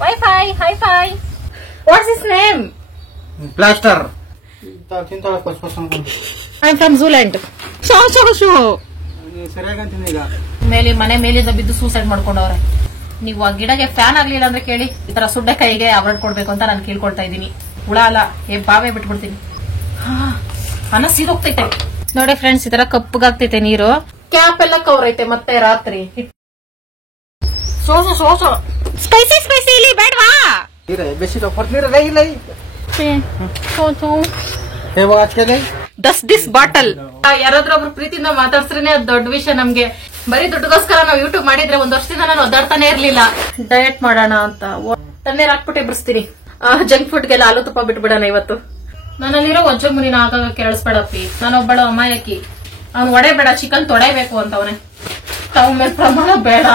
Wi-Fi, hi-fi. What's his name? Plaster. I'm from Zooland. Show ಸರಿಯಾಗಂತೀನಿ ಈಗ ಮನೆ ಮೇಲಿಂದ ಬಿದ್ದು ಸೂಸೈಡ್ ಮಾಡ್ಕೊಂಡವ್ರೆ. ನೀವು ಆ ಗಿಡಗೆ ಫ್ಯಾನ್ ಆಗ್ಲಿಲ್ಲ ಅಂದ್ರೆ ಕೇಳಿ, ಈ ತರ ಸುಡ್ಡೆ ಕೈಗೆ ಅವಾರ್ಡ್ ಕೊಡ್ಬೇಕು ಅಂತ ನಾನು ಕೇಳ್ಕೊಳ್ತಾ ಇದ್ದೀನಿ. ಹುಳ ಅಲ್ಲ, ಬಾವೇ ಬಿಟ್ಬಿಡ್ತೀನಿ. ಅನ್ನ ಸೀದೋಗ್ತೈತೆ ನೋಡಿ ಫ್ರೆಂಡ್ಸ್, ಈ ತರ ಕಪ್ಪಗಾಗ್ತೈತೆ ನೀರು. ಕ್ಯಾಪ್ ಎಲ್ಲ ಕವರ್ ಐತೆ ಮತ್ತೆ ರಾತ್ರಿ. ಸೋಸೋ ಸ್ಪೈಸಿ ಸ್ಪೈಸಿ ಇಲ್ಲಿ ಬೇಡವಾ? बेसी तो फर्क नहीं रही ದಸ್ ದಿಸ್ ಬಾಟಲ್. ಯಾರಾದ್ರೂ ಒಬ್ರು ಪ್ರೀತಿಯಿಂದ ಮಾತಾಡ್ಸ್ರೇನೆ ಅದ್ ದೊಡ್ಡ ವಿಷಯ ನಮ್ಗೆ. ಬರೀ ದುಡ್ಡುಗೋಸ್ಕರ ನಾವು ಯೂಟ್ಯೂಬ್ ಮಾಡಿದ್ರೆ ಒಂದ್ ವರ್ಷದಿಂದ ನಾನು ಒದ್ದಾಡ್ತಾನೆ ಇರ್ಲಿಲ್ಲ. ಡಯಟ್ ಮಾಡೋಣ ಅಂತ ತಣ್ಣೀರ್ ಹಾಕ್ಬಿಟ್ಟೆ ಬಿಡಿಸ್ತೀನಿ. ಜಂಕ್ ಫುಡ್ಗೆಲ್ಲ ಹಾಲು ತುಪ್ಪ ಬಿಟ್ಬಿಡೋಣ ಇವತ್ತು. ನನ್ನಲ್ಲಿರೋ ಒಜ್ಜ ಮುನಿನ ಆಗಾಗ ಕೇಳಿಸ್ಬೇಡಪ್ಪಿ. ನಾನೊಬ್ಬಳು ಅಮಾಯಕಿ. ಅವ್ನು ಒಡೆ ಬೇಡ, ಚಿಕನ್ ತೊಡೆಬೇಕು ಅಂತವನೆ. ತಾವ್ ಮೇಲೆ ಪ್ರಮಾಣ ಬೇಡ.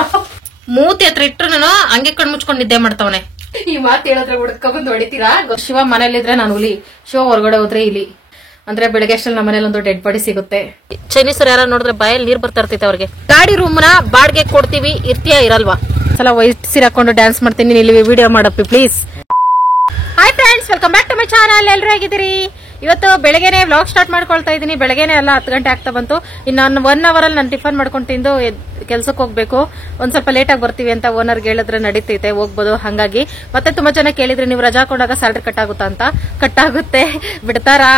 ಮೂತಿ ಹತ್ರ ಇಟ್ರು ನಾನು ಹಂಗೆ ಕಣ್ ಮುಚ್ಕೊಂಡು ನಿದ್ದೆ ಮಾಡ್ತವನೆ. ಈ ಮಾತು ಹೇಳಿದ್ರೆ ಹುಡುಕೊಂಡ್ ಹೊಡಿತೀರಾ? ಶಿವ ಮನೇಲಿದ್ರೆ ನಾನು ಹುಲಿ, ಶಿವ ಹೊರಗಡೆ ಹೋದ್ರೆ ಇಲ್ಲಿ. ಅಂದ್ರೆ ಬೆಳಗ್ಗೆ ಅಷ್ಟಲ್ಲಿ ನಮ್ಮ ಮನೇಲಿ ಒಂದು ಡೆಡ್ ಬಾಡಿ ಸಿಗುತ್ತೆ. ಚೈನೀಸರು ಯಾರು ನೋಡಿದ್ರೆ ಬಾಯಲ್ಲಿ ನೀರ್ ಬರ್ತಾ ಇರ್ತೈತೆ ಅವ್ರಿಗೆ. ಗಾಡಿ ರೂಮ್ ನ ಬಾಡ್ಗೆ ಕೊಡ್ತೀವಿ, ಇರ್ತೀಯಾ ಇರಲ್ವಾ? ಸಲ ವೈಟ್ ಸೀರೆ ಹಾಕೊಂಡು ಡ್ಯಾನ್ಸ್ ಮಾಡ್ತೀನಿ, ಇಲ್ಲಿ ವಿಡಿಯೋ ಮಾಡಪ್ಪಿ please. Hi friends, welcome back to my channel. ಎಲ್ಲರೂ ಹೇಗಿದ್ದೀರಿ? ಇವತ್ತು ಬೆಳಗ್ಗೆನೆ ವ್ಲಾಗ್ ಸ್ಟಾರ್ಟ್ ಮಾಡ್ಕೊಳ್ತಾ ಇದ್ದೀನಿ. ಬೆಳಗ್ಗೆನೆ ಎಲ್ಲ 10 ಗಂಟೆ ಆಗ್ತಾ ಬಂತು. ಇನ್ನು 1 ಅವರ್ ಅಲ್ಲಿ ನಾನು ಟಿಫನ್ ಮಾಡ್ಕೊಂಡು ತಿಂದು ಕೆಲ್ಸಕ್ಕೆ ಹೋಗ್ಬೇಕು. ಒಂದ್ ಸ್ವಲ್ಪ ಲೇಟ್ ಆಗಿ ಬರ್ತೀವಿ ಅಂತ ಓನರ್ಗೆ ಹೇಳಿದ್ರೆ ನಡೀತೈತೆ, ಹೋಗ್ಬೋದು. ಹಂಗಾಗಿ ಮತ್ತೆ ತುಂಬಾ ಜನ ಕೇಳಿದ್ರೆ ನೀವು ರಜಾ ಕೊಡಾಗ ಸ್ಯಾಲ್ರಿ ಕಟ್ ಆಗುತ್ತಾ ಅಂತ. ಕಟ್ ಆಗುತ್ತೆ, ಬಿಡ್ತಾರಾ?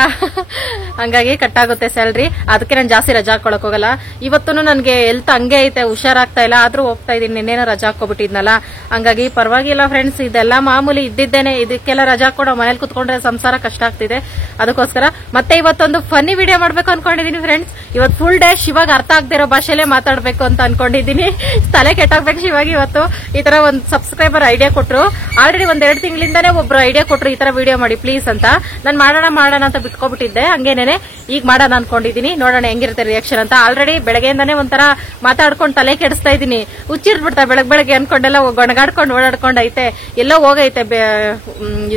ಹಂಗಾಗಿ ಕಟ್ ಆಗುತ್ತೆ ಸ್ಯಾಲ್ರಿ. ಅದಕ್ಕೆ ನಾನು ಜಾಸ್ತಿ ರಜಾ ಹಾಕೊಳಕ್ ಹೋಗಲ್ಲ. ಇವತ್ತು ನನ್ಗೆ ಹೆಲ್ತ್ ಹಂಗೆ ಐತೆ, ಹುಷಾರಾಗ್ತಾ ಇಲ್ಲ, ಆದ್ರೂ ಹೋಗ್ತಾ ಇದೀನಿ. ನಿನ್ನೇನೋ ರಜಾ ಹಾಕೋಬಿಟ್ಟಿದ್ನಲ್ಲ, ಹಂಗಾಗಿ ಪರವಾಗಿಲ್ಲ ಫ್ರೆಂಡ್ಸ್. ಇದೆಲ್ಲ ಮಾಮೂಲಿ ಇದ್ದಿದ್ದೇನೆ. ಇದಕ್ಕೆಲ್ಲ ರಜಾ ಕೊಡೋ ಮನೇಲಿ ಕುತ್ಕೊಂಡ್ರೆ ಸಂಸಾರ ಕಷ್ಟ ಆಗ್ತಿದೆ. ಅದಕ್ಕೋಸ್ಕರ ಮತ್ತೆ ಇವತ್ತೊಂದು ಫನ್ನಿ ವಿಡಿಯೋ ಮಾಡ್ಬೇಕು ಅನ್ಕೊಂಡಿದೀನಿ ಫ್ರೆಂಡ್ಸ್. ಇವತ್ತು ಫುಲ್ ಡೇ ಶಿವಾಗ ಅರ್ಥ ಆಗದೆ ಇರೋ ಭಾಷೆಲೇ ಮಾತಾಡ್ಬೇಕು ಅಂತ ಅನ್ಕೊಂಡಿದೀನಿ. ತಲೆ ಕೆಟ್ಟಾಗ್ಬೇಕು ಶಿವಾಗ. ಇವತ್ತು ಈ ತರ ಒಂದ್ ಸಬ್ಸ್ಕ್ರೈಬರ್ ಐಡಿಯಾ ಕೊಟ್ರು. ಆಲ್ರೆಡಿ 1-2 ತಿಂಗಳಿಂದಾನೇ ಒಬ್ರು ಐಡಿಯಾ ಕೊಟ್ರು, ಈ ತರ ವಿಡಿಯೋ ಮಾಡಿ ಪ್ಲೀಸ್ ಅಂತ. ನಾನು ಮಾಡೋಣ ಅಂತ ಬಿಟ್ಕೊಬಿಟ್ಟಿದ್ದೆ. ಹಂಗೇನೇನೆ ಈಗ ಮಾಡೋಣ ಅನ್ಕೊಂಡಿದೀನಿ. ನೋಡೋಣ ಹೆಂಗಿರುತ್ತೆ ರಿಯಾಕ್ಷನ್ ಅಂತ. ಆಲ್ರೆಡಿ ಬೆಳಗ್ಗೆಯಿಂದಾನೇ ಒಂಥರ ಮಾತಾಡ್ಕೊಂಡು ತಲೆ ಕೆಡಿಸ್ತಾ ಇದೀನಿ. ಹುಚ್ಚಿರ್ಬಿಡ್ತಾ ಬೆಳಗ್ಗೆ ಅನ್ಕೊಂಡೆಲ್ಲ ಗೊಣಗಾಡ್ಕೊಂಡು ಓಡಾಡ್ಕೊಂಡು ಐತೆ. ಎಲ್ಲೋ ಹೋಗೈತೆ,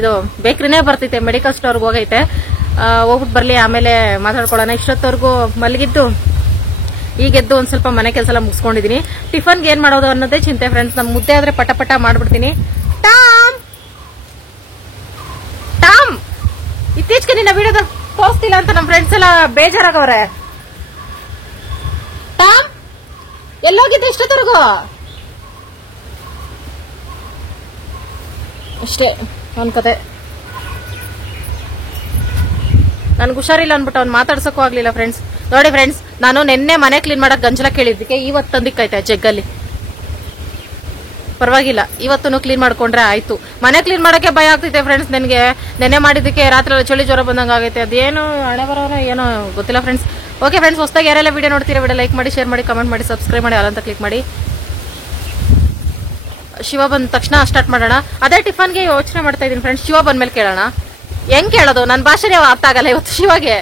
ಇದು ಬೇಕ್ರಿನೇ ಬರ್ತೈತೆ, ಮೆಡಿಕಲ್ ಸ್ಟೋರ್ಗೆ ಹೋಗೈತೆ. ಹೋಗ್ಬಿಟ್ಟು ಬರ್ಲಿ, ಆಮೇಲೆ ಮಾತಾಡ್ಕೊಳ್ಳೋಣ. ಇಷ್ಟೊತ್ತವರೆಗೂ ಮಲಗಿದ್ದು ಈಗೆದ್ದು ಒಂದ್ ಸ್ವಲ್ಪ ಮನೆ ಕೆಲಸ ಎಲ್ಲ ಮುಗಿಸ್ಕೊಂಡಿದೀನಿ. ಟಿಫನ್ಗೆ ಏನ್ ಮಾಡೋದು ಅನ್ನೋದೇ ಚಿಂತೆ ಫ್ರೆಂಡ್ಸ್. ನಮ್ ಮುದ್ದೆ ಆದ್ರೆ ಪಟ ಮಾಡ್ಬಿಡ್ತೀನಿ. ಟಾಮ್ ಇತ್ತೀಚೆಗೆ ನಿನ್ನ ವಿಡಿಯೋದ ತೋರಿಸ್ತಿಲ್ಲ ಅಂತ ನಮ್ ಫ್ರೆಂಡ್ಸ್ ಎಲ್ಲ ಬೇಜಾರಾಗವ್ರೆ. ಟಾಮ್ ಎಲ್ಲೋಗಿದ್ದೆ ಇಷ್ಟೊತ್ತವರೆಗೂ? ಅಷ್ಟೇ ಅವನ್ ಕತೆ. ನನ್ಗೆ ಹುಷಾರಿಲ್ಲ ಅನ್ಬಿಟ್ಟು ಅವ್ನು ಮಾತಾಡ್ಸಕ್ಕೂ ಆಗ್ಲಿಲ್ಲ ಫ್ರೆಂಡ್ಸ್. ನೋಡಿ ಫ್ರೆಂಡ್ಸ್, ನಾನು ನಿನ್ನೆ ಮನೆ ಕ್ಲೀನ್ ಮಾಡಕ್ ಗಂಜಲ ಕೇಳಿದ್ದಕ್ಕೆ ಇವತ್ತು ತಂದಿಕ್ಕೈತೆ ಜಗ್ಗಲ್ಲಿ. ಪರವಾಗಿಲ್ಲ, ಇವತ್ತು ಕ್ಲೀನ್ ಮಾಡ್ಕೊಂಡ್ರೆ ಆಯ್ತು. ಮನೆ ಕ್ಲೀನ್ ಮಾಡಕ್ಕೆ ಭಯ ಆಗ್ತೈತೆ ಫ್ರೆಂಡ್ಸ್. ನನಗೆ ನೆನ್ನೆ ಮಾಡಿದ್ದಕ್ಕೆ ರಾತ್ರಿ ಚಳಿ ಜ್ವರ ಬಂದಂಗ ಆಗೈತೆ. ಅದೇನು ಹಣೆ ಬರೋರ ಏನೋ ಗೊತ್ತಿಲ್ಲ ಫ್ರೆಂಡ್ಸ್. ಓಕೆ ಫ್ರೆಂಡ್ಸ್, ಹೊಸದಾಗಿ ಯಾರೆಲ್ಲ ವಿಡಿಯೋ ನೋಡ್ತೀರಾ ವಿಡಿಯೋ ಲೈಕ್ ಮಾಡಿ, ಶೇರ್ ಮಾಡಿ, ಕಮೆಂಟ್ ಮಾಡಿ, ಸಬ್ಸ್ಕ್ರೈಬ್ ಮಾಡಿ, ಅಲ್ಲಂತ ಕ್ಲಿಕ್ ಮಾಡಿ. ಶಿವ ಬಂದ ತಕ್ಷಣ ಸ್ಟಾರ್ಟ್ ಮಾಡೋಣ. ಅದೇ ಟಿಫನ್ಗೆ ಯೋಚನೆ ಮಾಡ್ತಾ ಇದೀನಿ ಫ್ರೆಂಡ್ಸ್. ಶಿವ ಬಂದ್ಮೇಲೆ ಕೇಳೋಣ. ಹೆಂಗ್ ಕೇಳೋದು? ನನ್ನ ಭಾಷೆನೇ ಅರ್ಥ ಆಗಲ್ಲ ಇವತ್ತು ಶಿವಾಗೆ.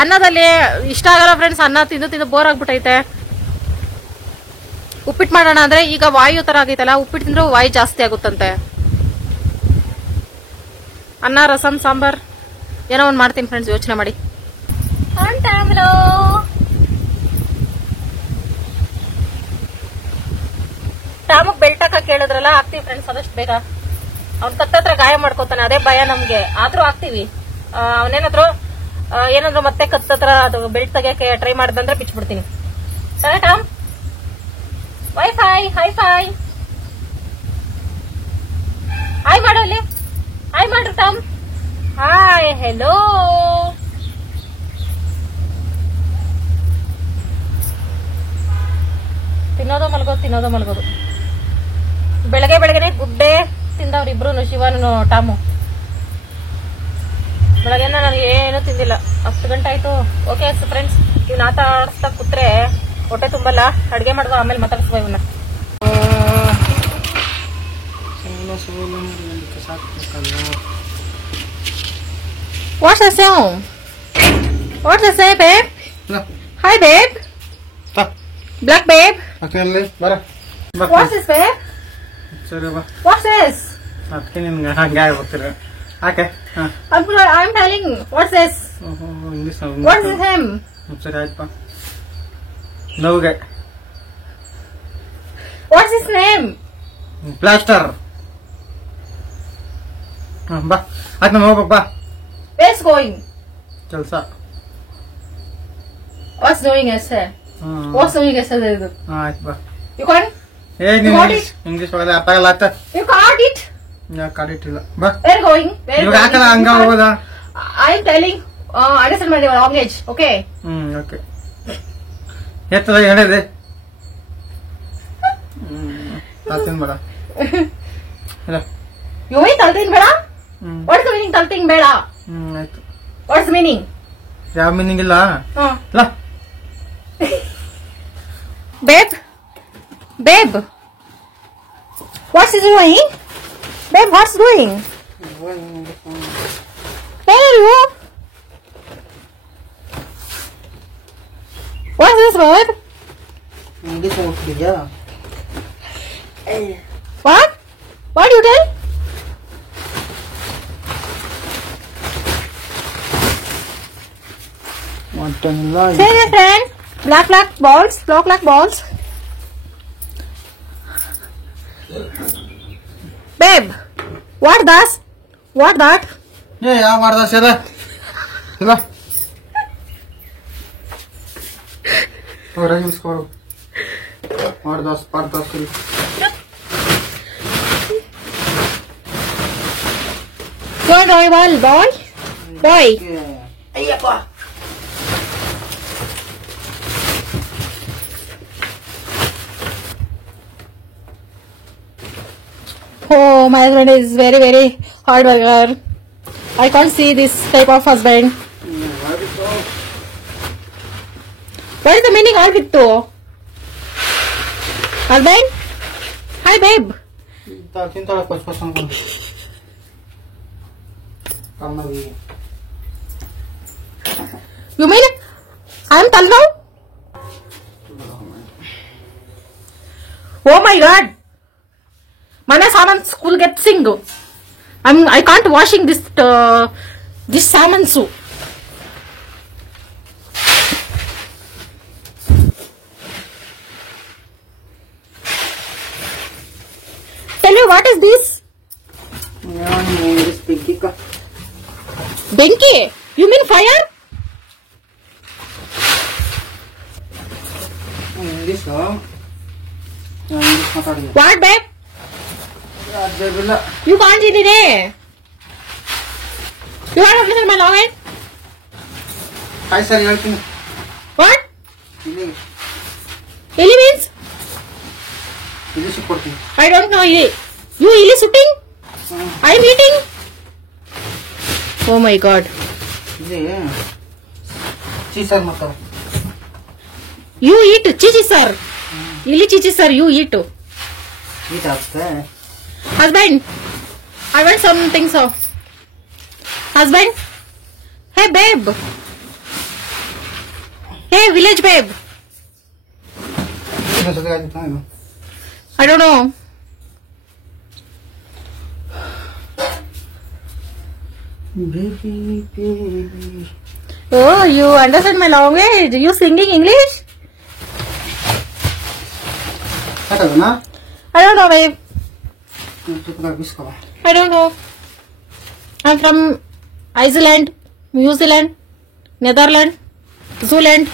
ಅನ್ನದಲ್ಲಿ ಇಷ್ಟ ಆಗಲ್ಲ ಫ್ರೆಂಡ್ಸ್. ಅನ್ನ ತಿಂದು ಬೋರ್ ಆಗ್ಬಿಟ್ಟೈತೆ. ಉಪ್ಪಿಟ್ಟು ಮಾಡೋಣ ಅಂದ್ರೆ ಈಗ ವಾಯು ತರ ಆಗೈತಲ್ಲ, ಉಪ್ಪಿಟ್ಟು ತಿಂದ್ರೆ ವಾಯು ಜಾಸ್ತಿ ಆಗುತ್ತಂತೆ. ಅನ್ನ, ರಸಂ, ಸಾಂಬಾರ್ ಏನೋ ಒಂದ್ ಮಾಡ್ತೀನಿ ಫ್ರೆಂಡ್ಸ್, ಯೋಚನೆ ಮಾಡಿ. ಟಾಮಕ್ ಬೆಲ್ಟ್ ಹಾಕ ಕೇಳಿದ್ರಲ್ಲ, ಹಾಕ್ತಿವಿ ಫ್ರೆಂಡ್ಸ್ ಆದಷ್ಟು ಬೇಗ. ಅವ್ನ ಕತ್ತತ್ರ ಗಾಯ ಮಾಡ್ಕೋತಾನೆ, ಅದೇ ಭಯ ನಮ್ಗೆ. ಆದ್ರೂ ಹಾಕ್ತಿವಿ. ಅವನೇನಾದ್ರು ಮತ್ತೆ ಕತ್ತತ್ರ ಅದು ಬೆಲ್ಟ್ ತೆಗಿಯಕ್ಕೆ ಟ್ರೈ ಮಾಡ್ದಂದ್ರೆ ಬಿಚ್ಬಿಡ್ತೀನಿ. ಸರಿ ಟಾಮ್? ವೈಫೈ ಹೈಫೈ ಹಾಯ್ ಮಾಡು, ಅಲ್ಲಿ ಹಾಯ್ ಮಾಡ್ರಿ ಟಾಮ್. Hi, hello. ತಿನ್ನೋದು ಮಲ್ಗೋದು. ಬೆಳಗ್ಗೆನೆ ಗುಡ್ಡೆ ತಿಂದವ್ರಿಬ್ರು, ಶಿವನು ಟಾಮು. ಬೆಳಗ್ಗೆಯಿಂದ ನನಗೆ ಏನು ತಿಂದಿಲ್ಲ. 10 ಗಂಟೆ ಆಯ್ತು. ಓಕೆ ಫ್ರೆಂಡ್ಸ್, ಇವ್ನ ಆಟ ಆಡಿಸ್ತಾ ಕೂತ್ರೆ ಹೊಟ್ಟೆ ತುಂಬಲ್ಲ. ಅಡ್ಗೆ ಮಾಡುವ, ಆಮೇಲೆ ಮಾತಾಡಿಸುವ ಇವನ್ನ. What's the sound? What's the say, babe? No. Hi, babe. Stop. Black babe. Okay, bara. What's this, babe? Sorry, ba. What's this? ಅದಕ್ಕೆ ನಿನ್ಗೆ ಹಂಗಾಗಿ ಬರ್ತೀರ. Okay. I'm telling. What's this? English. What's his name? ಸರಿ ಆಯ್ತಪ್ಪ. ನವ್ಗೆ. What's his name? Plaster. ಬಾ ಆಯ್ತು ನಮ್ಮ ಹೋಗ್ಬೇಕು ಬಾ. Where's going? ಕೆಲಸ. What's doing essay? What's doing essay? ಆಯ್ತು ಬಾ. You can't? ನೀನು got it? ಇಂಗ್ಲೀಷ್ ಒಳಗೆ ಅಪ್ಪ ಎಲ್ಲ ಆತ. You can't it? ಕಾಡಿಟ್ಟಿಲ್ಲ ಬಾ. Where going? ಇವಾಗ ಹಾಕಲ್ಲ ಹಂಗ ಹೋಗೋದ. I'm telling, understand my language, okay? Okay. ಎತ್ತದ ಹೇಳಿದೆ. ತಾತಿನ ಬೇಡ. ಇಲ್ಲ. You mean talting beda? What's the meaning talting beda? ಆಯ್ತು. What's the meaning? ಯಾವ ಮೀನಿಂಗ್ ಇಲ್ಲ. ಇಲ್ಲ. Babe? Babe? What's he doing? Babe, what's doing? Where are you? What's this word? English ಹೋಗ್ತಿದ್ಯಾ? What? What do you tell? ಮತ್ತೊಂದಿಲ್ಲ. Say my friend. Black balls. Black balls. Babe, what that? ಯಾವ ಮಾಡ್ದ ಸೇದ ಇಲ್ಲ ಹೊರಗೆ ಇಸ್ಕೊಡು ಮಾಡ್ದಾಸ್ ಪಾಡ್ದಾಸ್ boy. Ayyappa. Oh, my husband is very hard worker. I can't see this type of husband. What is the meaning of it though? Husband? Hi babe. ತಿಂತಾಳ ಪಸ್ ಅನ್ಕೊಂಡು ಕಮ್ಮಿ. You mean I am tall now? Oh my god. Mana saman school get sing. I can't washing this salmon soup. Tell me what is this? Benki? You mean fire? English ಮಾತಾಡಿ. What babe? ಅಜ್ಜಿಲ್ಲ. You can't eat it eh? You want to listen to my language? Hi sir ಹೇಳ್ತೀನಿ. What? ಇಲ್ಲಿ Ili means? ಇಲ್ಲಿ ಕೊಡ್ತೀನಿ. I don't know Ili. You Ili sitting? I am eating? Oh my god. ಇಲ್ಲಿ ಚೀಸರ್ ಮಾತಾಡ. You eat chichi sir. Ili chichi sir you eat. ಈಟ್ ಆಗ್ತದೆ. Husband, I want something so. Husband? Hey babe. Hey village babe. I don't know. Baby. Oh, you understand my language? You singing English? I don't know babe. I don't know. I'm from Iceland, New Zealand, Netherlands, Zooland.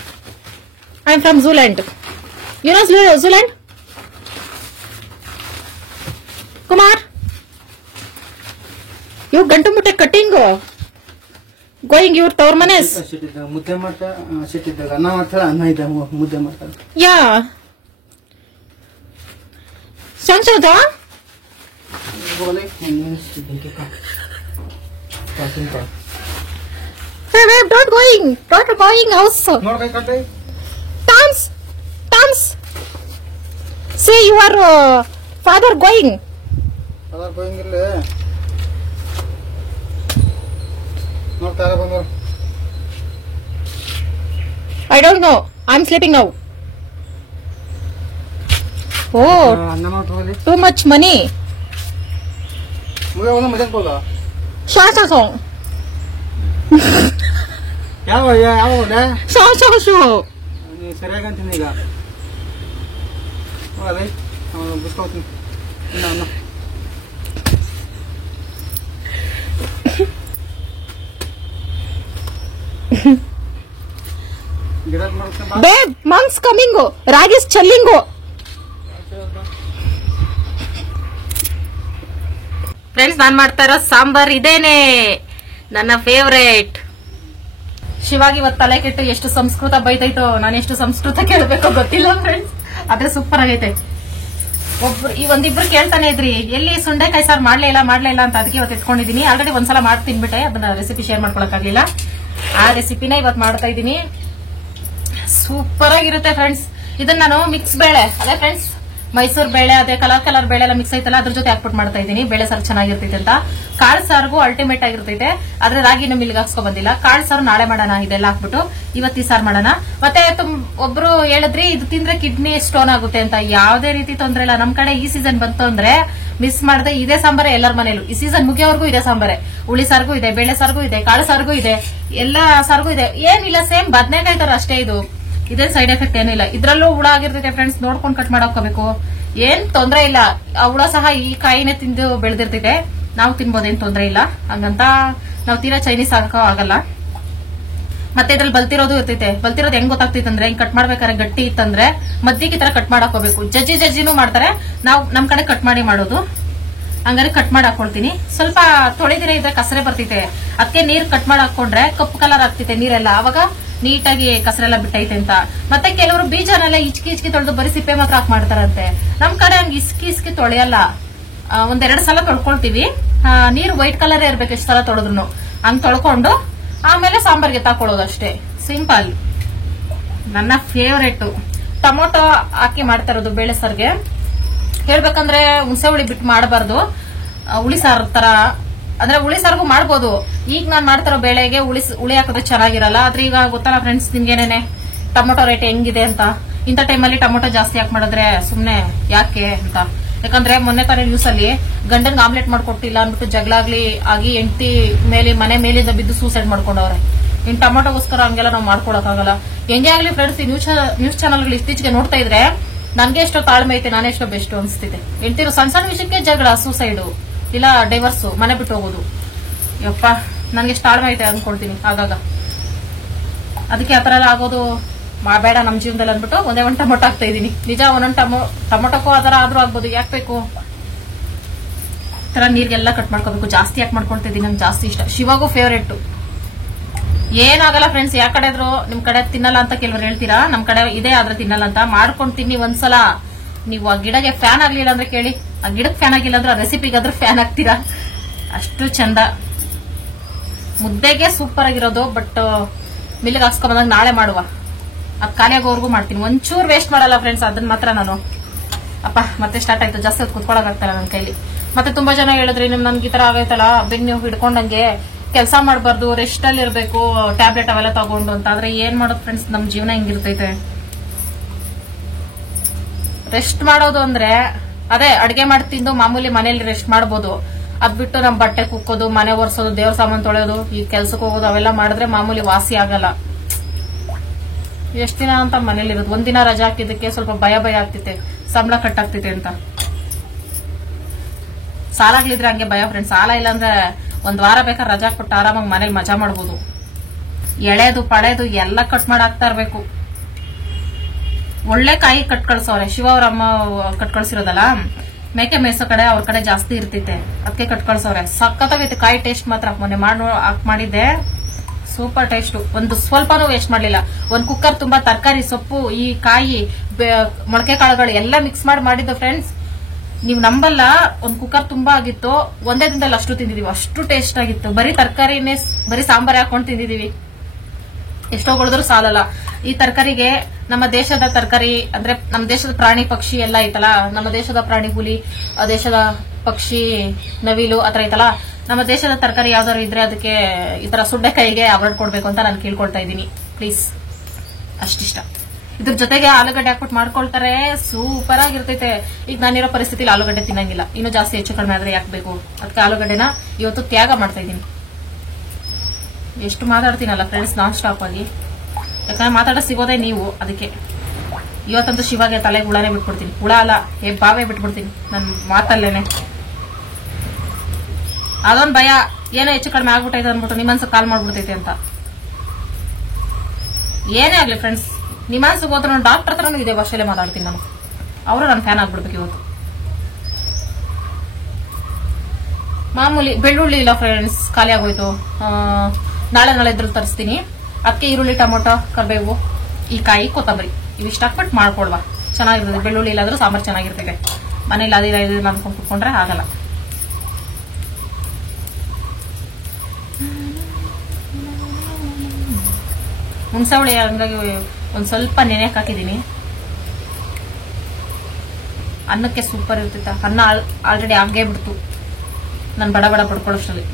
I'm from Zooland. You know Zooland? Kumar? You gantu mutte cutting go. Going your tormanes. ಮುದ್ದೆ ಮಾಡ್ತಾ ಸಿಟ್ಟಿದ್ದಾಗ ಅನ್ನ ಮಾಡ್ತಾಳ ಅನ್ನ ಇದೆ ಮುದ್ದೆ ಮಾಡ್ತಾಳ. Yeah. Sanchada? Hey babe, don't going house. Tams. See your father going. I don't know. I'm sleeping now. Oh, too much money. Shasha song. ಯಾವ Shasha. ಸರಿಯಾಗಂತೀನಿ ಈಗ ಬಿಸ್ಕೊತೀನಿ ಗಿಡದ ಮಾಡ್ಕೊಂಡ್ ಬೇಬ್ ಮಂಕ್ಸ್ ಕಮಿಂಗು ರಾಗಿಸ್ ಚೆಲ್ಲಿಂಗು. ಫ್ರೆಂಡ್ಸ್ ನಾನ್ ಮಾಡ್ತಾ ಇರೋ ಸಾಂಬಾರ್ ಇದೇನೆ ನನ್ನ ಫೇವ್ರೇಟ್. ಶಿವಾಗಿ ಇವತ್ತು ತಲೆ ಕೆಟ್ಟು ಎಷ್ಟು ಸಂಸ್ಕೃತ ಬೈತೈತೋ, ನಾನು ಎಷ್ಟು ಸಂಸ್ಕೃತ ಕೇಳಬೇಕೋ ಗೊತ್ತಿಲ್ಲ ಫ್ರೆಂಡ್ಸ್. ಅದೇ ಸೂಪರ್ ಆಗೈತೆ. ಒಂದಿಬ್ರು ಕೇಳ್ತಾನೆ ಇದ್ರಿ ಎಲ್ಲಿ ಸುಂಡೆಕಾಯಿ ಸಾರು ಮಾಡ್ಲೇ ಇಲ್ಲ ಅಂತ, ಅದಕ್ಕೆ ಇವತ್ತು ಎತ್ಕೊಂಡಿದೀನಿ. ಆಲ್ರೆಡಿ ಒಂದ್ಸಲ ಮಾಡಿ ತಿನ್ಬಿಟ್ಟೆ, ಅದನ್ನ ರೆಸಿಪಿ ಶೇರ್ ಮಾಡ್ಕೊಳಕ್ಕಾಗ್ಲಿಲ್ಲ. ಆ ರೆಸಿಪಿನ ಇವತ್ತು ಮಾಡ್ತಾ ಇದೀನಿ. ಸೂಪರ್ ಆಗಿರುತ್ತೆ ಫ್ರೆಂಡ್ಸ್. ಇದನ್ನ ನಾನು ಮಿಕ್ಸ್ ಬೇಳೆ, ಅದೇ ಫ್ರೆಂಡ್ಸ್ ಮೈಸೂರು ಬೇಳೆ, ಅದೇ ಕಲರ್ ಬೇಳೆ ಎಲ್ಲ ಮಿಕ್ಸ್ ಐತಲ್ಲ ಅದ್ರ ಜೊತೆ ಹಾಕ್ಬಿಟ್ಟು ಮಾಡ್ತಾ ಇದೀನಿ. ಬೇಳೆ ಸಾರು ಚೆನ್ನಾಗಿರ್ತೈತೆ ಅಂತ. ಕಾಳು ಸಾರಿಗೂ ಅಲ್ಟಿಮೇಟ್ ಆಗಿರ್ತೈತೆ. ಆದ್ರೆ ರಾಗಿನ ಮಿಲ್ಗೆ ಹಾಕ್ಸ್ಕೊ ಬಂದಿಲ್ಲ. ಕಾಳು ಸಾರು ನಾಳೆ ಮಾಡೋಣ, ಇದೆಲ್ಲ ಹಾಕ್ಬಿಟ್ಟು ಇವತ್ತು ಈ ಸಾರು ಮಾಡೋಣ. ಮತ್ತೆ ಒಬ್ರು ಹೇಳಿದ್ರಿ ಇದು ತಿಂದ್ರೆ ಕಿಡ್ನಿ ಸ್ಟೋನ್ ಆಗುತ್ತೆ ಅಂತ. ಯಾವ್ದೇ ರೀತಿ ತೊಂದ್ರೆ ಇಲ್ಲ. ನಮ್ ಕಡೆ ಈ ಸೀಸನ್ ಬಂತು ಅಂದ್ರೆ ಮಿಸ್ ಮಾಡದೆ ಇದೇ ಸಾಂಬಾರೆ ಎಲ್ಲರ ಮನೇಲೂ. ಈ ಸೀಸನ್ ಮುಗಿಯೋವರೆಗೂ ಇದೇ ಸಾಂಬಾರೆ. ಹುಳಿ ಸಾರಿಗೂ ಇದೆ, ಬೇಳೆ ಸಾರಿಗೂ ಇದೆ, ಕಾಳು ಸಾರಿಗೂ ಇದೆ, ಎಲ್ಲಾ ಸಾರಿಗೂ ಇದೆ. ಏನಿಲ್ಲ, ಸೇಮ್ ಬದನೆಕಾಯಿ ತರ ಅಷ್ಟೇ ಇದು. ಇದೇ ಸೈಡ್ ಎಫೆಕ್ಟ್ ಏನಿಲ್ಲ. ಇದ್ರಲ್ಲೂ ಹುಳ ಆಗಿರ್ತೈತೆ ಫ್ರೆಂಡ್ಸ್, ನೋಡ್ಕೊಂಡು ಕಟ್ ಮಾಡಾಕೋಬೇಕು. ಏನ್ ತೊಂದ್ರೆ ಇಲ್ಲ. ಆ ಹುಳ ಸಹ ಈ ಕಾಯಿನೇ ತಿಂದು ಬೆಳೆದಿರ್ತೈತೆ, ನಾವು ತಿನ್ಬೋದೇನ್ ತೊಂದ್ರೆ ಇಲ್ಲ. ಹಂಗಂತ ನಾವು ತೀರಾ ಚೈನೀಸ್ ಹಾಕೋ ಆಗಲ್ಲ. ಮತ್ತೆ ಇದ್ರಲ್ಲಿ ಬಲ್ತಿರೋದು ಇರ್ತೈತೆ. ಬಲ್ತಿರೋದು ಹೆಂಗ್ ಗೊತ್ತಾಗ್ತೈತೆ ಅಂದ್ರೆ, ಹಿಂಗ್ ಕಟ್ ಮಾಡ್ಬೇಕಾದ್ರೆ ಗಟ್ಟಿ ಇತ್ತಂದ್ರೆ ಮದ್ದಿಗೆ ಈ ತರ ಕಟ್ ಮಾಡಾಕೋಬೇಕು. ಜಜ್ಜಿನೂ ಮಾಡ್ತಾರೆ, ನಾವು ನಮ್ ಕಡೆ ಕಟ್ ಮಾಡಿ ಮಾಡೋದು. ಹಂಗಾರೆ ಕಟ್ ಮಾಡಿ ಹಾಕೊಳ್ತೀನಿ. ಸ್ವಲ್ಪ ತೊಳೆದಿರ ಇದ್ರೆ ಕಸರೆ ಬರ್ತೈತೆ, ಅದಕ್ಕೆ ನೀರ್ ಕಟ್ ಮಾಡಿ ಹಾಕೊಂಡ್ರೆ ಕಪ್ಪು ಕಲರ್ ಆಗ್ತೈತೆ ನೀರೆಲ್ಲ. ಅವಾಗ ನೀಟಾಗಿ ಕಸರೆಲ್ಲ ಬಿಟ್ಟೈತೆ ಅಂತ. ಮತ್ತೆ ಕೆಲವರು ಬೀಜನೆಲ್ಲ ಇಚ್ಕಿ ತೊಳೆದು ಬರೀ ಸಿಪ್ಪೆ ಮಾತ್ರ ಹಾಕಿ ಮಾಡ್ತಾರಂತೆ. ನಮ್ ಕಡೆ ಹಂಗ್ ಇಸ್ಕಿ ತೊಳೆಯಲ್ಲ. 1-2 ಸಲ ತೊಳ್ಕೊಳ್ತೀವಿ. ನೀರು ವೈಟ್ ಕಲರ್ ಇರ್ಬೇಕು ಎಷ್ಟು ಸಲ ತೊಳೆದ್ರು. ಹಂಗ್ ತೊಳ್ಕೊಂಡು ಆಮೇಲೆ ಸಾಂಬಾರ್ಗೆ ತಾಕೊಳ್ಳೋದು ಅಷ್ಟೇ, ಸಿಂಪಲ್. ನನ್ನ ಫೇವರೇಟ್ ಟೊಮೊಟೊ ಹಾಕಿ ಮಾಡ್ತಾ ಇರೋದು ಬೇಳೆ ಸಾರ್ಗೆ. ಹೇಳ್ಬೇಕಂದ್ರೆ ಹುಣಸೆ ಹುಳಿ ಬಿಟ್ಟು ಮಾಡಬಾರ್ದು. ಹುಳಿ ಸಾರ್ ತರ ಅಂದ್ರೆ ಹುಳಿ ಸಾರ್ಗೂ ಮಾಡ್ಬೋದು. ಈಗ ನಾನ್ ಮಾಡ್ತಾರೋ ಬೇಳೆಗೆ ಹುಳಿ ಹಾಕಿದ್ರೆ ಚೆನ್ನಾಗಿರಲ್ಲ. ಆದ್ರೆ ಈಗ ಗೊತ್ತಲ್ಲ ಫ್ರೆಂಡ್ಸ್ ನಿಮ್ಗೇನೇನೆ ಟೊಮೊಟೊ ರೇಟ್ ಹೆಂಗಿದೆ ಅಂತ. ಇಂಥ ಟೈಮಲ್ಲಿ ಟೊಮೊಟೊ ಜಾಸ್ತಿ ಹಾಕಿ ಮಾಡಿದ್ರೆ ಸುಮ್ನೆ ಯಾಕೆ ಅಂತ. ಯಾಕಂದ್ರೆ ಮೊನ್ನೆ ತಾನೇ ನ್ಯೂಸ್ ಅಲ್ಲಿ ಗಂಡನ್ಗೆ ಆಮ್ಲೆಟ್ ಮಾಡ್ಕೊಟ್ಟಿಲ್ಲ ಅಂದ್ಬಿಟ್ಟು ಜಗಳಾಗ್ಲಿ ಆಗಿ ಹೆಂಡತಿ ಮನೆ ಮೇಲಿಂದ ಬಿದ್ದು ಸೂಸೈಡ್ ಮಾಡ್ಕೊಂಡವ್ರೆ. ಇನ್ ಟೊಮೊಟೊಗೋಸ್ಕರ ಹಂಗೆಲ್ಲ ನಾವು ಮಾಡ್ಕೊಳಕ್ಕಾಗಲ್ಲ. ಹೆಂಗೆ ಆಗ್ಲಿ ಫ್ರೆಂಡ್ಸ್, ಈ ನ್ಯೂಸ್ ಚಾನಲ್ಗಳು ಇತ್ತೀಚೆಗೆ ನೋಡ್ತಾ ಇದ್ರೆ ನನ್ಗೆ ಎಷ್ಟೋ ತಾಳ್ಮೆ ಐತೆ, ನಾನೇ ಎಷ್ಟೋ ಬೆಸ್ಟ್ ಅನ್ಸ್ತಿದೆ. ಹೆಂಡತಿರು ಸಣ್ಣ ವಿಷಯಕ್ಕೆ ಜಗಳ, ಸೂಸೈಡು ಇಲ್ಲ ಡೈವರ್ಸು, ಮನೆ ಬಿಟ್ಟು ಹೋಗೋದು. ಯಪ್ಪ ನನ್ಗೆ ಎಷ್ಟು ತಾಳ್ಮೆ ಐತೆ ಅನ್ಕೊಳ್ತೀನಿ ಆಗಾಗ. ಅದಕ್ಕೆ ಆತರ ಎಲ್ಲ ಆಗೋದು ಬೇಡ ನಮ್ ಜೀವನದಲ್ಲಿ ಅಂದ್ಬಿಟ್ಟು ಒಂದೇ ಒಂದು ಟೊಮೊಟೊ ಹಾಕ್ತಾ ಇದೀನಿ. ನಿಜ ಒಂದೊಂದು ಟೊಮೊಟೊಕ್ಕೂ ಅದರ ಆದ್ರೂ ಆಗ್ಬೋದು. ಯಾಕೆ ಬೇಕು ತರ ನೀರ್ಗೆಲ್ಲ ಕಟ್ ಮಾಡ್ಕೋಬೇಕು. ಜಾಸ್ತಿ ಯಾಕೆ ಮಾಡ್ಕೊಳ್ತಿದ್ದೀನಿ, ನಂಗೆ ಜಾಸ್ತಿ ಇಷ್ಟ. ಶಿವಾಗೂ ಫೇವರೇಟ್. ಏನಾಗಲ್ಲ ಫ್ರೆಂಡ್ಸ್, ಯಾವ ಕಡೆ ಇದ್ರು ನಿಮ್ ಕಡೆ ತಿನ್ನಲ್ಲ ಅಂತ ಕೆಲವರು ಹೇಳ್ತೀರಾ. ನಮ್ ಕಡೆ ಇದೆ ಆದ್ರೆ ತಿನ್ನಲ್ಲ ಅಂತ. ಮಾಡ್ಕೊಂಡು ತಿನ್ನಿ ಒಂದ್ಸಲ. ನೀವು ಆ ಗಿಡಗೆ ಫ್ಯಾನ್ ಆಗ್ಲಿಲ್ಲ ಅಂದ್ರೆ ಕೇಳಿ, ಆ ಗಿಡಕ್ಕೆ ಫ್ಯಾನ್ ಆಗಿಲ್ಲ ಅಂದ್ರೆ ಆ ರೆಸಿಪಿಗಾದ್ರೂ ಫ್ಯಾನ್ ಆಗ್ತೀರಾ. ಅಷ್ಟು ಚಂದ. ಮುದ್ದೆಗೆ ಸೂಪರ್ ಆಗಿರೋದು. ಬಟ್ ಮಿಲ್ಗೆ ಹಾಕ್ಸ್ಕೊಂಬಂದಾಗ ನಾಳೆ ಮಾಡುವ. ಅದ್ ಖಾಲಿ ಆಗೋವರೆಗೂ ಮಾಡ್ತೀನಿ. ಒಂಚೂರು ವೇಸ್ಟ್ ಮಾಡಲ್ಲ ಫ್ರೆಂಡ್ಸ್, ಅದನ್ನ ಮಾತ್ರ ನಾನು. ಅಪ್ಪ ಮತ್ತೆ ಸ್ಟಾರ್ಟ್ ಆಯ್ತು, ಜಾಸ್ತಿ ಹೊತ್ತು ಕುತ್ಕೊಳಕಾಗ್ತಾರ ನನ್ನ ಕೈಲಿ. ಮತ್ತೆ ತುಂಬಾ ಜನ ಹೇಳಿದ್ರಿ ನನ್ಗೆ ಈ ತರ ಆಗೈತಲ್ಲ ಬೆನ್ನು ಹಿಡ್ಕೊಂಡಂಗೆ ಕೆಲಸ ಮಾಡಬಾರ್ದು, ರೆಸ್ಟ್ ಅಲ್ಲಿ ಇರ್ಬೇಕು, ಟ್ಯಾಬ್ಲೆಟ್ ಅವೆಲ್ಲ ತಗೊಂಡು ಅಂತ. ಆದ್ರೆ ಏನ್ ಮಾಡೋದು ಫ್ರೆಂಡ್ಸ್, ನಮ್ ಜೀವನ ಹಿಂಗಿರ್ತೈತೆ. ರೆಸ್ಟ್ ಮಾಡೋದು ಅಂದ್ರೆ ಅದೇ ಅಡ್ಗೆ ಮಾಡಿ ತಿಂದು ಮಾಮೂಲಿ ಮನೇಲಿ ರೆಸ್ಟ್ ಮಾಡಬಹುದು. ಅದ್ ಬಿಟ್ಟು ನಮ್ ಬಟ್ಟೆ ಕುಕ್ಕೋದು, ಮನೆ ಒರೆಸೋದು, ದೇವ್ರ ಸಾಮಾನು ತೊಳೆಯೋದು, ಈ ಕೆಲ್ಸಕ್ಕೆ ಹೋಗೋದು ಅವೆಲ್ಲ ಮಾಡಿದ್ರೆ ಮಾಮೂಲಿ ವಾಸಿ ಆಗಲ್ಲ. ಎಷ್ಟ್ ದಿನ ಅಂತ ಮನೇಲಿ ಇರೋದು. ಒಂದಿನ ರಜಾ ಹಾಕಿದ್ದಕ್ಕೆ ಸ್ವಲ್ಪ ಭಯ ಆಗ್ತಿದೆ, ಸಂಬಳ ಕಟ್ ಆಗ್ತಿದೆ ಅಂತ. ಸಾಲ ಆಗ್ಲಿದ್ರೆ ಹಂಗೆ ಭಯ ಫ್ರೆಂಡ್ಸ್. ಸಾಲ ಇಲ್ಲಾಂದ್ರೆ ಒಂದ್ ವಾರ ಬೇಕಾದ್ರೆ ರಜಾ ಕೊಟ್ಟು ಆರಾಮಾಗಿ ಮನೇಲಿ ಮಜಾ ಮಾಡಬಹುದು. ಎಳೆದು ಪಳೆದು ಎಲ್ಲ ಕಟ್ ಮಾಡಿ ಹಾಕ್ತಾ ಇರ್ಬೇಕು. ಒಳ್ಳೆ ಕಾಯಿ ಕಟ್ ಕಳ್ಸವ್ರೆ. ಶಿವ ಅವ್ರ ಅಮ್ಮ ಕಟ್ ಕಳ್ಸಿರೋದಲ್ಲ, ಮೇಕೆ ಮೇಸೋ ಕಡೆ ಅವ್ರ ಕಡೆ ಜಾಸ್ತಿ ಇರ್ತೈತೆ, ಅದಕ್ಕೆ ಕಟ್ ಕಳ್ಸವ್ರೆ. ಸಖತ್ತಾಗೈತೆ ಕಾಯಿ. ಟೇಸ್ಟ್ ಮಾತ್ರ ಮೊನ್ನೆ ಮಾಡಿದ್ದೆ, ಸೂಪರ್ ಟೇಸ್ಟ್. ಒಂದು ಸ್ವಲ್ಪನೂ ವೇಸ್ಟ್ ಮಾಡ್ಲಿಲ್ಲ. ಒಂದ್ ಕುಕ್ಕರ್ ತುಂಬಾ ತರಕಾರಿ, ಸೊಪ್ಪು, ಈ ಕಾಯಿ, ಮೊಳಕೆ ಕಾಳುಗಳು ಎಲ್ಲ ಮಿಕ್ಸ್ ಮಾಡಿದ್ದು ಫ್ರೆಂಡ್ಸ್. ನೀವು ನಂಬಲ್ಲ, ಒಂದ್ ಕುಕ್ಕರ್ ತುಂಬಾ ಆಗಿತ್ತು. ಒಂದೇ ದಿನದಲ್ಲಿ ಅಷ್ಟು ತಿಂದಿದೀವಿ. ಅಷ್ಟು ಟೇಸ್ಟ್ ಆಗಿತ್ತು. ಬರೀ ತರಕಾರಿನೇ, ಬರೀ ಸಾಂಬಾರ್ ಹಾಕೊಂಡು ತಿಂದಿದೀವಿ. ಎಷ್ಟೋ ಉಳಿದ್ರು ಸಾಲಲ್ಲ. ಈ ತರಕಾರಿಗೆ ನಮ್ಮ ದೇಶದ ತರಕಾರಿ ಅಂದ್ರೆ ನಮ್ಮ ದೇಶದ ಪ್ರಾಣಿ ಪಕ್ಷಿ ಎಲ್ಲ ಐತಲ್ಲ. ನಮ್ಮ ದೇಶದ ಪ್ರಾಣಿ ಹುಲಿ, ದೇಶದ ಪಕ್ಷಿ ನವಿಲು ಆತರ ಐತಲ್ಲ. ನಮ್ಮ ದೇಶದ ತರಕಾರಿ ಯಾವ್ದಾದ್ರು ಇದ್ರೆ ಅದಕ್ಕೆ ಈ ತರ ಸುಡ್ಡೆಕಾಯಿಗೆ ಅವಾರ್ಡ್ ಕೊಡ್ಬೇಕು ಅಂತ ನಾನು ಕೇಳ್ಕೊಳ್ತಾ ಇದ್ದೀನಿ ಪ್ಲೀಸ್. ಅಷ್ಟಿಷ್ಟ. ಇದ್ರ ಜೊತೆಗೆ ಆಲೂಗಡ್ಡೆ ಹಾಕ್ಬಿಟ್ಟು ಮಾಡ್ಕೊಳ್ತಾರೆ, ಸೂಪರ್ ಆಗಿರ್ತೈತೆ. ಈಗ ನಾನಿರೋ ಪರಿಸ್ಥಿತಿಲಿ ಆಲೂಗಡ್ಡೆ ತಿನ್ನಂಗಿಲ್ಲ. ಇನ್ನೂ ಜಾಸ್ತಿ ಹೆಚ್ಚು ಕಡಿಮೆ ಆದ್ರೆ ಯಾಕೆ ಬೇಕು. ಅದಕ್ಕೆ ಆಲೂಗಡ್ಡೆನ ಇವತ್ತು ತ್ಯಾಗ ಮಾಡ್ತಾ ಇದ್ದೀನಿ. ಎಷ್ಟು ಮಾತಾಡ್ತೀನಲ್ಲ ಫ್ರೆಂಡ್ಸ್ ನಾನ್ ಸ್ಟಾಪ್ ಆಗಿ. ಯಾಕಂದ್ರೆ ಮಾತಾಡೋ ಸಿಗೋದೇ ನೀವು. ಅದಕ್ಕೆ ಇವತ್ತಂತೂ ಶಿವಾಗೆ ತಲೆಗೆ ಹುಳನೇ ಬಿಟ್ಬಿಡ್ತೀನಿ. ಹುಳ ಅಲ್ಲ, ಬಾವೇ ಬಿಟ್ಬಿಡ್ತೀನಿ ನನ್ ಮಾತಲ್ಲೇನೆ. ಅದೊಂದು ಭಯ, ಏನೋ ಹೆಚ್ಚು ಕಡಿಮೆ ಆಗ್ಬಿಟ್ಟೈತೆ ಅಂದ್ಬಿಟ್ಟು ನಿಮ್ಮನ್ಸ ಕಾಲ್ ಮಾಡ್ಬಿಡ್ತೈತೆ ಅಂತ. ಏನೇ ಆಗ್ಲಿ ಫ್ರೆಂಡ್ಸ್, ನಿಮ್ಮ ಮನಸ್ಸಿಗೆ ಹೋದ್ರೆ ನಾನು ಡಾಕ್ಟರ್ ಹತ್ರನೂ ಇದೇ ಭಾಷೆಲ್ಲೇ ಮಾತಾಡ್ತೀನಿ ನಾನು. ಅವರು ನನ್ನ ಫ್ಯಾನ್ ಆಗ್ಬಿಡ್ಬೇಕು ಇವತ್ತು. ಮಾಮೂಲಿ ಬೆಳ್ಳುಳ್ಳಿ ಇಲ್ಲ ಫ್ರೆಂಡ್ಸ್, ಖಾಲಿ ಆಗೋಯ್ತು. ನಾಳೆ ಇದ್ರಲ್ಲಿ ತರಿಸ್ತೀನಿ. ಅದಕ್ಕೆ ಈರುಳ್ಳಿ, ಟೊಮೊಟೊ, ಕರಿಬೇವು, ಈ ಕಾಯಿ, ಕೊತ್ತಂಬರಿ ಇವಿಷ್ಟು ಹಾಕ್ಬಿಟ್ಟು ಮಾಡ್ಕೊಳ್ವಾ, ಚೆನ್ನಾಗಿರ್ತದೆ. ಬೆಳ್ಳುಳ್ಳಿ ಇಲ್ಲಾದ್ರೂ ಸಾಂಬಾರು ಚೆನ್ನಾಗಿರ್ತದೆ. ಮನೇಲಿ ಅದಿಲ್ಲ ಇದಿಲ್ಲ ಅನ್ಕೊಂಡು ಕುತ್ಕೊಂಡ್ರೆ ಆಗಲ್ಲ. ಹುಣಸೆ ಹುಳಿ ಹಂಗಾಗಿ ಒಂದ್ ಸ್ವಲ್ಪ ನೆನೆಯಕ್ಕೆ ಹಾಕಿದೀನಿ. ಅನ್ನಕ್ಕೆ ಸೂಪರ್ ಇರ್ತಿತ್ತ. ಅನ್ನ ಆಲ್ರೆಡಿ ಆಗೇ ಬಿಡ್ತು ನಾನು ಬಡ ಪಡ್ಕೊಳ್ಳೋಷ್ಟರಲ್ಲಿ.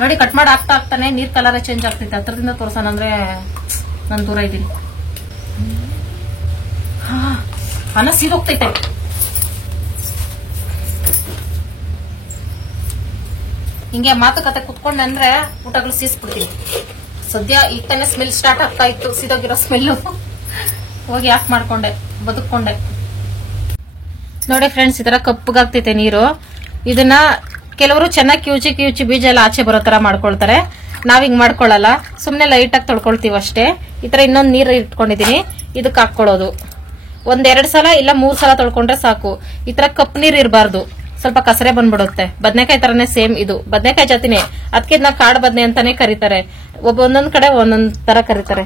ನೋಡಿ ಕಟ್ ಮಾಡಿ ಆಗ್ತಾನೆ ನೀರ್ ಕಲರೇ ಚೇಂಜ್ ಆಗ್ತೈತೆ. ಹತ್ರದಿಂದ ತೋರ್ಸೋಣ ಅಂದ್ರೆ ನಾನು ದೂರ ಇದ್ದೀನಿ. ಅನ್ನ ಸೀದೋಗ್ತೈತೆ. ಹಿಂಗೆ ಮಾತುಕತೆ ಕುತ್ಕೊಂಡೆ ಅಂದ್ರೆ ಊಟಗಳು ಸೀಸ್ಬಿಡ್ತೀನಿ. ಸದ್ಯ ಈಗ ತಾನೆ ಸ್ಮೆಲ್ ಸ್ಟಾರ್ಟ್ ಆಗ್ತಾ ಇತ್ತು, ಸೀದೋಗಿರೋ ಸ್ಮೆಲ್ಲು. ಹೋಗಿ ಆಫ್ ಮಾಡ್ಕೊಂಡೆ, ಬದುಕೊಂಡೆ. ನೋಡಿ ಫ್ರೆಂಡ್ಸ್, ಈ ತರ ಕಪ್ಪಗಾಗ್ತೈತೆ ನೀರು. ಇದನ್ನ ಕೆಲವರು ಚೆನ್ನಾಗಿ ಕಿವುಚಿ ಬೀಜ ಎಲ್ಲ ಆಚೆ ಬರೋ ತರ ಮಾಡ್ಕೊಳ್ತಾರೆ. ನಾವ್ ಹಿಂಗ್ ಮಾಡ್ಕೊಳ್ಳಲ್ಲ, ಸುಮ್ನೆ ಲೈಟ್ ಆಗಿ ತೊಳ್ಕೊಳ್ತೀವಿ ಅಷ್ಟೇ. ಈ ತರ ಇನ್ನೊಂದು ನೀರು ಇಟ್ಕೊಂಡಿದೀನಿ, ಇದಕ್ಕೆ ಹಾಕೊಳ್ಳೋದು. 1-2 ಸಲ ಇಲ್ಲ 3 ಸಲ ತೊಳ್ಕೊಂಡ್ರೆ ಸಾಕು. ಈ ತರ ಕಪ್ಪು ನೀರ್ ಇರಬಾರ್ದು, ಸ್ವಲ್ಪ ಕಸರೆ ಬಂದ್ಬಿಡುತ್ತೆ. ಬದನೆಕಾಯಿ ತರನೇ ಸೇಮ್ ಇದು, ಬದನೆಕಾಯಿ ಜಾತಿನೇ. ಅದಕ್ಕೆ ಇದನ್ನ ಕಾಡು ಬದನೆ ಅಂತಾನೆ ಕರೀತಾರೆ. ಒಂದೊಂದ್ ಕಡೆ ಒಂದೊಂದ್ ತರ ಕರೀತಾರೆ.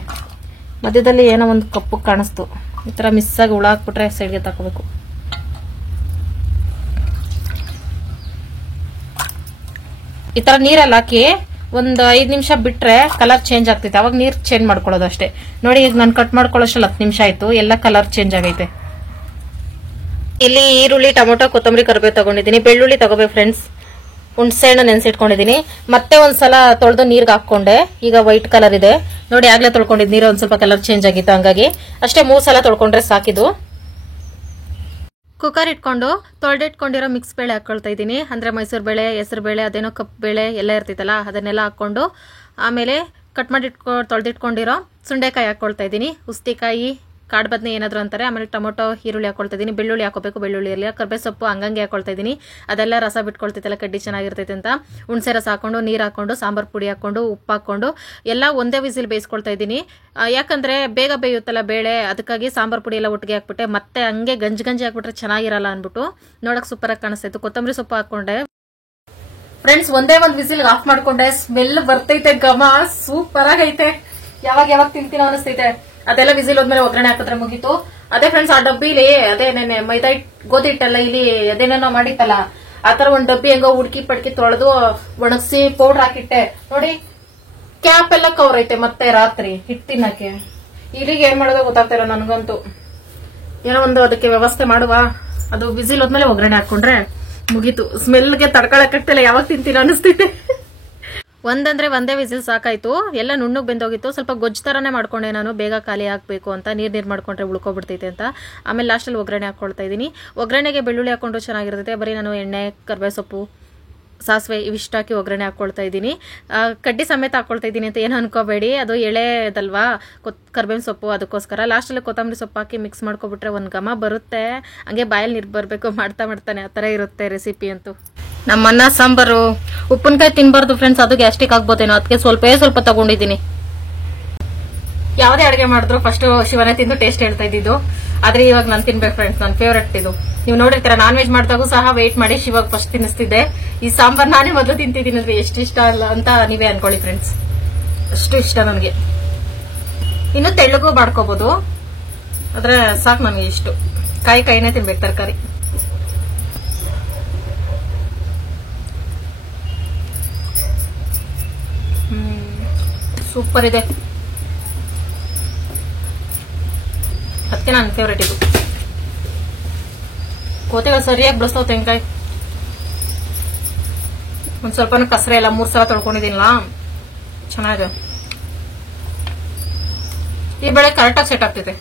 ಮಧ್ಯದಲ್ಲಿ ಏನೋ ಒಂದು ಕಪ್ಪು ಕಾಣಿಸ್ತು. ಈ ತರ ಮಿಸ್ ಆಗಿ ಹುಳ ಹಾಕ್ಬಿಟ್ರೆ ಸೈಡ್ಗೆ ತಕೋಬೇಕು. ಈ ತರ ನೀರಲ್ಲಿ ಹಾಕಿ ಒಂದು 5 ನಿಮಿಷ ಬಿಟ್ರೆ ಕಲರ್ ಚೇಂಜ್ ಆಗ್ತೈತೆ. ಅವಾಗ ನೀರ್ ಚೇಂಜ್ ಮಾಡ್ಕೊಳ್ಳೋದು ಅಷ್ಟೇ. ನೋಡಿ ಈಗ ನಾನು ಕಟ್ ಮಾಡ್ಕೊಳ್ಳೋಷ್ಟಲ್ಲಿ 10 ನಿಮಿಷ ಆಯ್ತು, ಎಲ್ಲ ಕಲರ್ ಚೇಂಜ್ ಆಗೈತೆ. ಇಲ್ಲಿ ಈರುಳ್ಳಿ, ಟೊಮೊಟೊ, ಕೊತ್ತಂಬರಿ, ಕರಿಬೇವು ತಗೊಂಡಿದ್ದೀನಿ. ಬೆಳ್ಳುಳ್ಳಿ ತಗೋಬೇಕು ಫ್ರೆಂಡ್ಸ್. ಹುಣಸೆ ಹಣ್ಣು ನೆನ್ಸಿಟ್ಕೊಂಡಿದ್ದೀನಿ. ಮತ್ತೆ ಒಂದ್ಸಲ ತೊಳೆದು ನೀರ್ಗೆ ಹಾಕೊಂಡೆ. ಈಗ ವೈಟ್ ಕಲರ್ ಇದೆ ನೋಡಿ. ಆಗ್ಲೇ ತೊಳ್ಕೊಂಡಿದ್ ನೀರು ಒಂದ್ ಸ್ವಲ್ಪ ಕಲರ್ ಚೇಂಜ್ ಆಗಿತ್ತು, ಹಂಗಾಗಿ ಅಷ್ಟೇ 3 ಸಲ ತೊಳ್ಕೊಂಡ್ರೆ ಸಾಕಿದು. ಕುಕ್ಕರ್ ಇಟ್ಕೊಂಡು ತೊಳೆದಿಟ್ಕೊಂಡಿರೋ ಮಿಕ್ಸ್ ಬೇಳೆ ಹಾಕೊಳ್ತಾ ಇದ್ದೀನಿ. ಅಂದ್ರೆ ಮೈಸೂರು ಬೇಳೆ, ಹೆಸರು ಬೇಳೆ, ಅದೇನೋ ಕಪ್ ಬೇಳೆ ಎಲ್ಲ ಇರ್ತೈತಲ್ಲ, ಅದನ್ನೆಲ್ಲ ಹಾಕೊಂಡು ಆಮೇಲೆ ಕಟ್ ಮಾಡಿ ತೊಳೆದಿಟ್ಕೊಂಡಿರೋ ಸುಂಡೆಕಾಯಿ ಹಾಕೊಳ್ತಾ ಇದ್ದೀನಿ. ಉಸ್ತಿಕಾಯಿ, ಕಾಡು ಬದನೆ ಏನಾದ್ರು ಅಂತಾರೆ. ಆಮೇಲೆ ಟೊಮೊಟೊ, ಈರುಳ್ಳಿ ಹಾಕೊಳ್ತಾ ಇದ್ದೀನಿ. ಬೆಳ್ಳುಳ್ಳಿ ಹಾಕೋಬೇಕು, ಬೆಳ್ಳುಳ್ಳಿ ಇರಲಿ. ಕರ್ಬೇವು ಸೊಪ್ಪು ಹಂಗಂಗೆ ಹಾಕೊಳ್ತಾ ಇದ್ದೀನಿ. ಅದೆಲ್ಲ ರಸ ಬಿಟ್ಕೊಳ್ತೈತಲ್ಲ, ಕಡ್ಡಿ ಚೆನ್ನಾಗಿರ್ತೈತೆ ಅಂತ ಹುಣಸೆ ರಸ ಹಾಕೊಂಡು, ನೀರು ಹಾಕೊಂಡು, ಸಾಂಬಾರ್ ಪುಡಿ ಹಾಕೊಂಡು, ಉಪ್ಪು ಹಾಕೊಂಡು ಎಲ್ಲ ಒಂದೇ ವಿಸಿಲ್ ಬೇಯಿಸ್ಕೊಳ್ತಾ ಇದ್ದೀನಿ. ಯಾಕಂದ್ರೆ ಬೇಗ ಬೇಯುತ್ತಲ್ಲ ಬೇಳೆ, ಅದಕ್ಕಾಗಿ ಸಾಂಬಾರ್ ಪುಡಿ ಎಲ್ಲ ಒಟ್ಟಿಗೆ ಹಾಕ್ಬಿಟ್ಟೆ. ಮತ್ತೆ ಹಂಗೆ ಗಂಜಿ ಹಾಕ್ಬಿಟ್ರೆ ಚೆನ್ನಾಗಿರಲ್ಲ ಅನ್ಬಿಟ್ಟು ನೋಡಕ್ ಸೂಪರ್ ಆಗಿ ಕಾಣಿಸ್ತಾ ಇತ್ತು. ಕೊತ್ತಂಬರಿ ಸೊಪ್ಪು ಹಾಕೊಂಡೆ ಫ್ರೆಂಡ್ಸ್. ಒಂದೇ ಒಂದು ವಿಸಿಲ್ ಆಫ್ ಮಾಡ್ಕೊಂಡೆ. ಸ್ಮೆಲ್ ಬರ್ತೈತೆ, ಘಮ ಸೂಪರ್ ಆಗೈತೆ. ಯಾವಾಗ ತಿಂತೀನೋ ಅನಿಸ್ತೈತೆ. ಅದೆಲ್ಲ ವಿಸಿಲ್ ಹೋದ್ಮೇಲೆ ಒಗ್ಗರಣೆ ಹಾಕಿದ್ರೆ ಮುಗೀತು. ಅದೇ ಫ್ರೆಂಡ್ಸ್, ಆ ಡಬ್ಬಿಲಿ ಅದೇ ನೆನೆ ಮೈದಾ ಗೋಧಿ ಹಿಟ್ಟೆಲ್ಲ ಇಲ್ಲಿ ಅದೇನೇನೋ ಮಾಡಿತ್ತಲ್ಲ, ಆತರ ಒಂದ್ ಡಬ್ಬಿ ಹೆಂಗೋ ಹುಡ್ಕಿ ಪಡ್ಕಿ ತೊಳೆದು ಒಣಗಿಸಿ ಪೌಡರ್ ಹಾಕಿಟ್ಟೆ. ನೋಡಿ ಕ್ಯಾಪ್ ಎಲ್ಲ ಕವರ್ ಐತೆ. ಮತ್ತೆ ರಾತ್ರಿ ಹಿಟ್ಟು ತಿನ್ನಕ್ಕೆ ಇಲ್ಲಿಗೆ ಏನ್ ಮಾಡೋದು ಗೊತ್ತಾಗ್ತಾ ಇಲ್ಲ ನನ್ಗಂತೂ. ಏನೋ ಒಂದು ಅದಕ್ಕೆ ವ್ಯವಸ್ಥೆ ಮಾಡುವ. ಅದು ವಿಸಿಲ್ ಹೋದ್ಮೇಲೆ ಒಗ್ಗರಣೆ ಹಾಕೊಂಡ್ರೆ ಮುಗೀತು. ಸ್ಮೆಲ್ಗೆ ತಡ್ಕೊಳಕ್ಕಾಗ್ತಿಲ್ಲ, ಯಾವಾಗ ತಿಂತೀನೋ ಅನಿಸ್ತೈತೆ. ಒಂದೇ ವಿಸಿಲ್ ಸಾಕಾಯ್ತು. ಎಲ್ಲ ನುಣ್ಣಗ್ ಬೆಂದೋಗಿತ್ತು. ಸ್ವಲ್ಪ ಗೊಜ್ಜು ತರಾನೇ ಮಾಡ್ಕೊಂಡೆ ನಾನು, ಬೇಗ ಖಾಲಿ ಹಾಕ್ಬೇಕು ಅಂತ. ನೀರ್ ಮಾಡ್ಕೊಂಡ್ರೆ ಉಳ್ಕೊಬಿಡ್ತೈತೆ ಅಂತ. ಆಮೇಲೆ ಲಾಸ್ಟಲ್ಲಿ ಒಗ್ಗರಣೆ ಹಾಕೊಳ್ತಾ ಇದ್ದೀನಿ. ಒಗ್ಗರಣೆಗೆ ಬೆಳ್ಳುಳ್ಳಿ ಹಾಕೊಂಡು ಚೆನ್ನಾಗಿರ್ತೈತೆ. ಬರೀ ನಾನು ಎಣ್ಣೆ, ಕರ್ಬೇವು ಸೊಪ್ಪು, ಸಾಸಿವೆ ಇವಿಷ್ಟು ಹಾಕಿ ಒಗ್ಗರಣೆ ಹಾಕೊಳ್ತಾ ಇದ್ದೀನಿ. ಕಡ್ಡಿ ಸಮೇತ ಹಾಕೊಳ್ತಾ ಇದ್ದೀನಿ ಅಂತ ಏನು ಅನ್ಕೋಬೇಡಿ, ಅದು ಎಳೆದಲ್ವಾ ಕರ್ಬೇವಿನ ಸೊಪ್ಪು, ಅದಕ್ಕೋಸ್ಕರ. ಲಾಸ್ಟಲ್ಲಿ ಕೊತ್ತಂಬರಿ ಸೊಪ್ಪು ಹಾಕಿ ಮಿಕ್ಸ್ ಮಾಡ್ಕೊಬಿಟ್ರೆ ಒಂದು ಘಮ ಬರುತ್ತೆ. ಹಂಗೆ ಬಾಯಲ್ಲಿ ನೀರು ಬರಬೇಕು, ಮಾಡ್ತಾನೆ ಆ ಥರ ಇರುತ್ತೆ ರೆಸಿಪಿ ಅಂತೂ. ನಮ್ಮ ಅನ್ನ ಸಾಂಬಾರು ಉಪ್ಪಿನಕಾಯಿ ತಿನ್ಬಾರ್ದು ಫ್ರೆಂಡ್ಸ್, ಅದು ಗ್ಯಾಸ್ಟ್ರಿಕ್ ಆಗ್ಬೋದೇನೋ, ಅದಕ್ಕೆ ಸ್ವಲ್ಪ ತಗೊಂಡಿದ್ದೀನಿ. ಯಾವುದೇ ಅಡುಗೆ ಮಾಡಿದ್ರು ಫಸ್ಟ್ ಶಿವನೇ ತಿಂದು ಟೇಸ್ಟ್ ಹೇಳ್ತಾ ಇದ್ದಿದ್ದು. ಆದ್ರೆ ಇವಾಗ ನಾನು ತಿನ್ಬೇಕು ಫ್ರೆಂಡ್ಸ್, ನನ್ನ ಫೇವರೆಟ್ ಇದು. ನೀವು ನೋಡಿರ್ತೀರ, ನಾನ್ ವೆಜ್ ಮಾಡಿದಾಗೂ ಸಹ ವೇಟ್ ಮಾಡಿ ಶಿವಾಗ ಫಸ್ಟ್ ತಿನ್ನಿಸ್ತಿದ್ದೆ. ಈ ಸಾಂಬಾರ್ ನಾನೇ ಮೊದಲು ತಿಂತಿದ್ದೀನಿ ಅಂದ್ರೆ ಎಷ್ಟು ಇಷ್ಟ ಅಲ್ಲ ಅಂತ ನೀವೇ ಅನ್ಕೊಳ್ಳಿ ಫ್ರೆಂಡ್ಸ್. ಅಷ್ಟು ಇಷ್ಟ ನನಗೆ. ಇನ್ನು ತೆಳ್ಳಗೂ ಮಾಡ್ಕೋಬಹುದು, ಆದ್ರೆ ಸಾಕು ನನಗೆ ಇಷ್ಟು. ಕಾಯಿನೇ ತಿನ್ಬೇಕು, ತರಕಾರಿ. ಸೂಪರ್ ಇದೆ, ಅದಕ್ಕೆ ನನ್ನ ಫೇವ್ರೇಟ್ ಇದು. ಕೋತೆಗಳು ಸರಿಯಾಗಿ ಬಳಸ್ತಾವ ತೆಂಗಾಯಿ. ಒಂದ್ ಸ್ವಲ್ಪನೂ ಕಸರೆ ಇಲ್ಲ, 3 ಸಲ ತೊಳ್ಕೊಂಡಿದ್ದೀನಲ್ಲ, ಚೆನ್ನಾಗಿದೆ. ಈ ಬೆಳೆ ಕರೆಕ್ಟಾಗಿ ಸೆಟ್ ಆಗ್ತಿದೆ.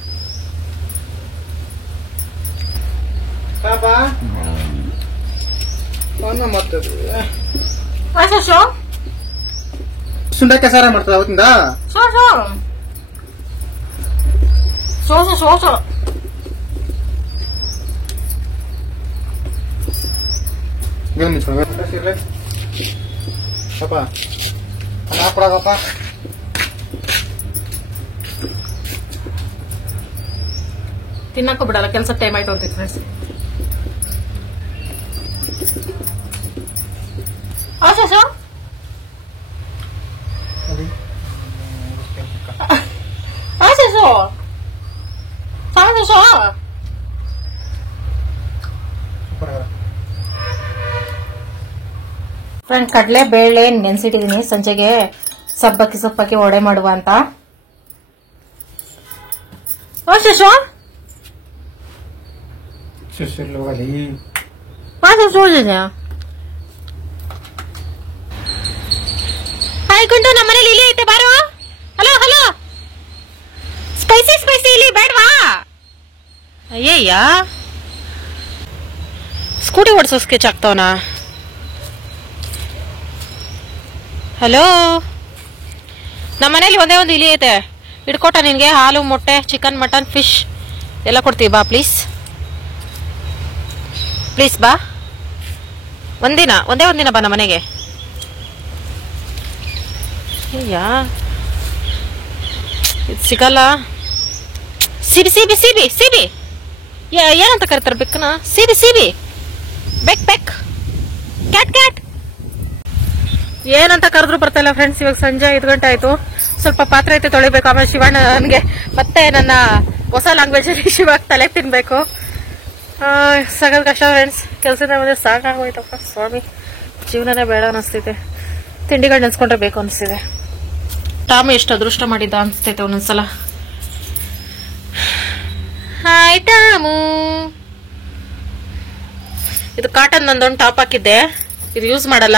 ಸುಂದರಕಾಯಿ ಸಾರ ಮಾಡ್ತದ ಅವತ್ತಿಂದ ಸೋಸ ತಿನ್ನಕ್ಕೂ ಬಿಡಲ್ಲ, ಕೆಲ್ಸಕ್ಕೆ ಟೈಮ್ ಆಯ್ತು ಅಂತ ಫ್ರೆಂಡ್ಸ್. ಫ್ರೆಂಡ್, ಕಡಲೆ ಬೇಳೆ ನೆನ್ಸಿಟ್ಟಿದೀನಿ ಸಂಜೆಗೆ ಸಬ್ಬಕ್ಕಿ ಒಡೆ ಮಾಡುವ ಅಂತ. ಹಾಯ್ಕೊಂಡು ನಮ್ಮ ಮನೇಲಿ ಇಲಿ ಐತೆ, ಬಾರು. ಹಲೋ ಹಲೋ, ಸ್ಪೈಸಿ ಸ್ಪೈಸಿ ಇಲಿ ಬೇಡವಾ? ಅಯ್ಯಯ್ಯ, ಸ್ಕೂಟಿ ಓಡಿಸೋ ಸ್ಕೆಚ್ ಆಗ್ತಾವನಾ? ಹಲೋ, ನಮ್ಮ ಮನೇಲಿ ಒಂದೇ ಒಂದು ಇಲಿ ಐತೆ. ಇಡ್ಕೊಟ ನಿನ್ಗೆ ಹಾಲು, ಮೊಟ್ಟೆ, ಚಿಕನ್, ಮಟನ್, ಫಿಶ್ ಎಲ್ಲ ಕೊಡ್ತೀವಿ. ಬಾ ಪ್ಲೀಸ್ ಪ್ಲೀಸ್ ಬಾ. ಒಂದೇ ಒಂದಿನ ಬಾ ನಮ್ಮ ಮನೆಗೆ. ಅಯ್ಯಾ, ಇದು ಸಿಗಲ್ಲ. ಸಿಬಿ ಸಿಬಿ ಸಿಬಿ ಸಿಬಿ ಏನಂತ ಕರೀತಾರೆ ಬೆಕ್ಕನ? ಸಿಬಿ ಸಿಬಿ, ಬೆಕ್ ಬೆಕ್, ಕ್ಯಾಟ್ ಕ್ಯಾಟ್ ಏನಂತ ಕರೆದ್ರು ಬರ್ತಾ ಇಲ್ಲ ಫ್ರೆಂಡ್ಸ್. ಇವಾಗ ಸಂಜೆ 5 ಗಂಟೆ ಆಯ್ತು. ಸ್ವಲ್ಪ ಪಾತ್ರೆ ಐತೆ ತೊಳಿಬೇಕು. ಆಮೇಲೆ ಶಿವಣ್ಣ ನನಗೆ ಮತ್ತೆ ನನ್ನ ಹೊಸ ಲ್ಯಾಂಗ್ವೇಜ್ ಅಲ್ಲಿ ಶಿವಾಗ ತಲೆ ತಿನ್ಬೇಕು. ಸಗದ್ ಕಷ್ಟ ಫ್ರೆಂಡ್ಸ್. ಕೆಲಸದ ಮುಂದೆ ಸಾಕಾಗೋಯ್ತಪ್ಪ ಸ್ವಾಮಿ. ಜೀವನನೇ ಬೇಡ ಅನಿಸ್ತೈತೆ. ತಿಂಡಿಗಳು ನೆನ್ಸ್ಕೊಂಡ್ರೆ ಬೇಕು ಅನಿಸ್ತಿದೆ. ಟಾಮಿ ಎಷ್ಟು ಅದೃಷ್ಟ ಮಾಡಿದ್ದ ಅನಿಸ್ತೈತೆ ಒಂದೊಂದ್ಸಲ. Hi Tom. ಇದು ಕಾಟನ್ ನಂದೊಂದು ಟಾಪ್ ಹಾಕಿದ್ದೆ. ಇದು ಯೂಸ್ ಮಾಡಲ್ಲ.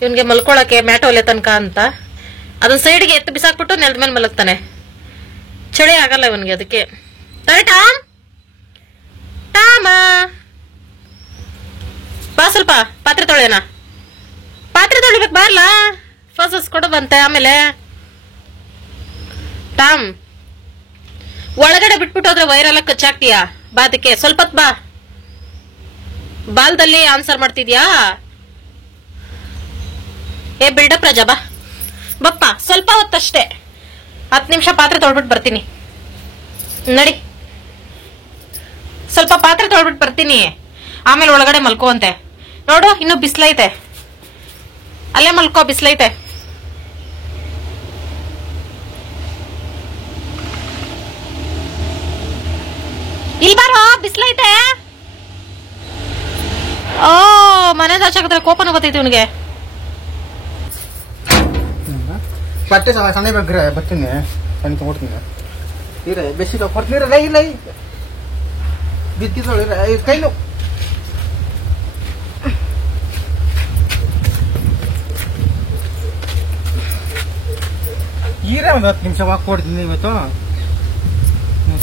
ಇವನ್ಗೆ ಮಲ್ಕೊಳಕ್ಕೆ ಮ್ಯಾಟ್ ಒಲೆ ತನಕ ಅಂತ ಅದನ್ನ ಸೈಡ್ಗೆ ಎತ್ತು ಬಿಸಾಕ್ಬಿಟ್ಟು ನೆಲದ ಮೇಲೆ ಮಲಗ್ತಾನೆ. ಚಳಿ ಆಗಲ್ಲ ಇವನ್ಗೆ, ಅದಕ್ಕೆ. ಟಾಮ್ ಟಾಮ, ಬಾ ಸ್ವಲ್ಪ ಪಾತ್ರೆ ತೊಳೆಯೋಣ. ಪಾತ್ರೆ ತೊಳಿಬೇಕು ಬಾರ್ಲಾ. ಫಸ್ಟ್ ಕೊಡು ಬಂತೆ. ಆಮೇಲೆ ಟಾಮ್, ಒಳಗಡೆ ಬಿಟ್ಬಿಟ್ಟು ಹೋದ್ರೆ ವೈರೆಲ್ಲ ಕಚ್ಚಾಕ್ತೀಯಾ? ಬಾ, ಅದಕ್ಕೆ ಸ್ವಲ್ಪ ಹೊತ್ತು ಬಾ. ಬಾಲ್ದಲ್ಲಿ ಆನ್ಸರ್ ಮಾಡ್ತಿದ್ಯಾ? ಏ ಬಿಲ್ಡಪ್ ರಜಾ, ಬಾ ಬಪ್ಪ. ಸ್ವಲ್ಪ ಹೊತ್ತಷ್ಟೇ, 10 ನಿಮಿಷ ಪಾತ್ರೆ ತೊಳ್ಬಿಟ್ಟು ಬರ್ತೀನಿ. ನಡಿ, ಸ್ವಲ್ಪ ಪಾತ್ರೆ ತೊಳ್ಬಿಟ್ಟು ಬರ್ತೀನಿ. ಆಮೇಲೆ ಒಳಗಡೆ ಮಲ್ಕೋ ಅಂತೆ. ನೋಡು, ಇನ್ನು ಬಿಸ್ಲೈತೆ. ಅಲ್ಲೇ ಮಲ್ಕೋ, ಬಿಸ್ಲೈತೆ. ಇಲ್ಲಿ ಬಾರೋ, ಬಿಸ್ಲೈತೆ. ಓ, ಮನೆ ದಾಚಾಕಿದ್ರೆ ಕೋಪನ ಗೊತ್ತೈತಿ ಇವನಿಗೆ. ಬಟ್ಟೆ ಸಣ್ಣ ಬೇಕ್ರೆ ಬರ್ತೀನಿ, ಸಣ್ಣ ತಗೊಡ್ತೀನಿ. ಇರ ಬೆಸಿದ ಕೊಡ್ತೀರ ಇಲ್ಲ ಬಿದ್ದಿದ್ದಳು ಕೈಲು. ಈರ ಒಂದು 10 ನಿಮಿಷ ವಾಕ್ ಕೊಡ್ತೀನಿ ಇವತ್ತು.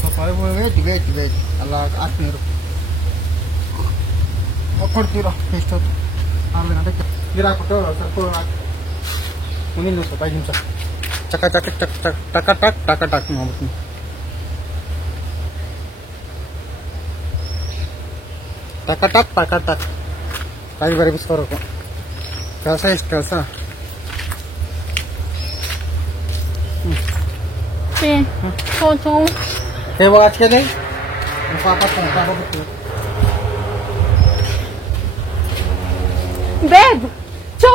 ಸ್ವಲ್ಪ ವೇಟ್ ಅಲ್ಲ ಹಾಕ್ತೀನಿ. ಕೊಡ್ತೀರೋ ಎಷ್ಟೊತ್ತು? ಆಮೇಲೆ ಅದಕ್ಕೆ ನೀರು ಹಾಕ್ಬಿಟ್ಟು ಸ್ವಲ್ಪ ಮುಂದಿನ ಸ್ವಲ್ಪ 5 ನಿಮಿಷ ಟಕ ಟಾಕ್ ಮಾಡ್ಬಿಡ್ತೀನಿ. ಟಕ ಟಾಕ್ ಕಾಯಿ ಬರೀ ಬಿಸ್ಕೋಬೇಕು. ಕೆಲಸ ಎಷ್ಟು ಕೆಲಸ. ಇವಾಗ ಹಚ್ಕೇನೆ ಪಾಪ ಬರ್ತೀವಿ. ಬೇಬ್ ಚೋ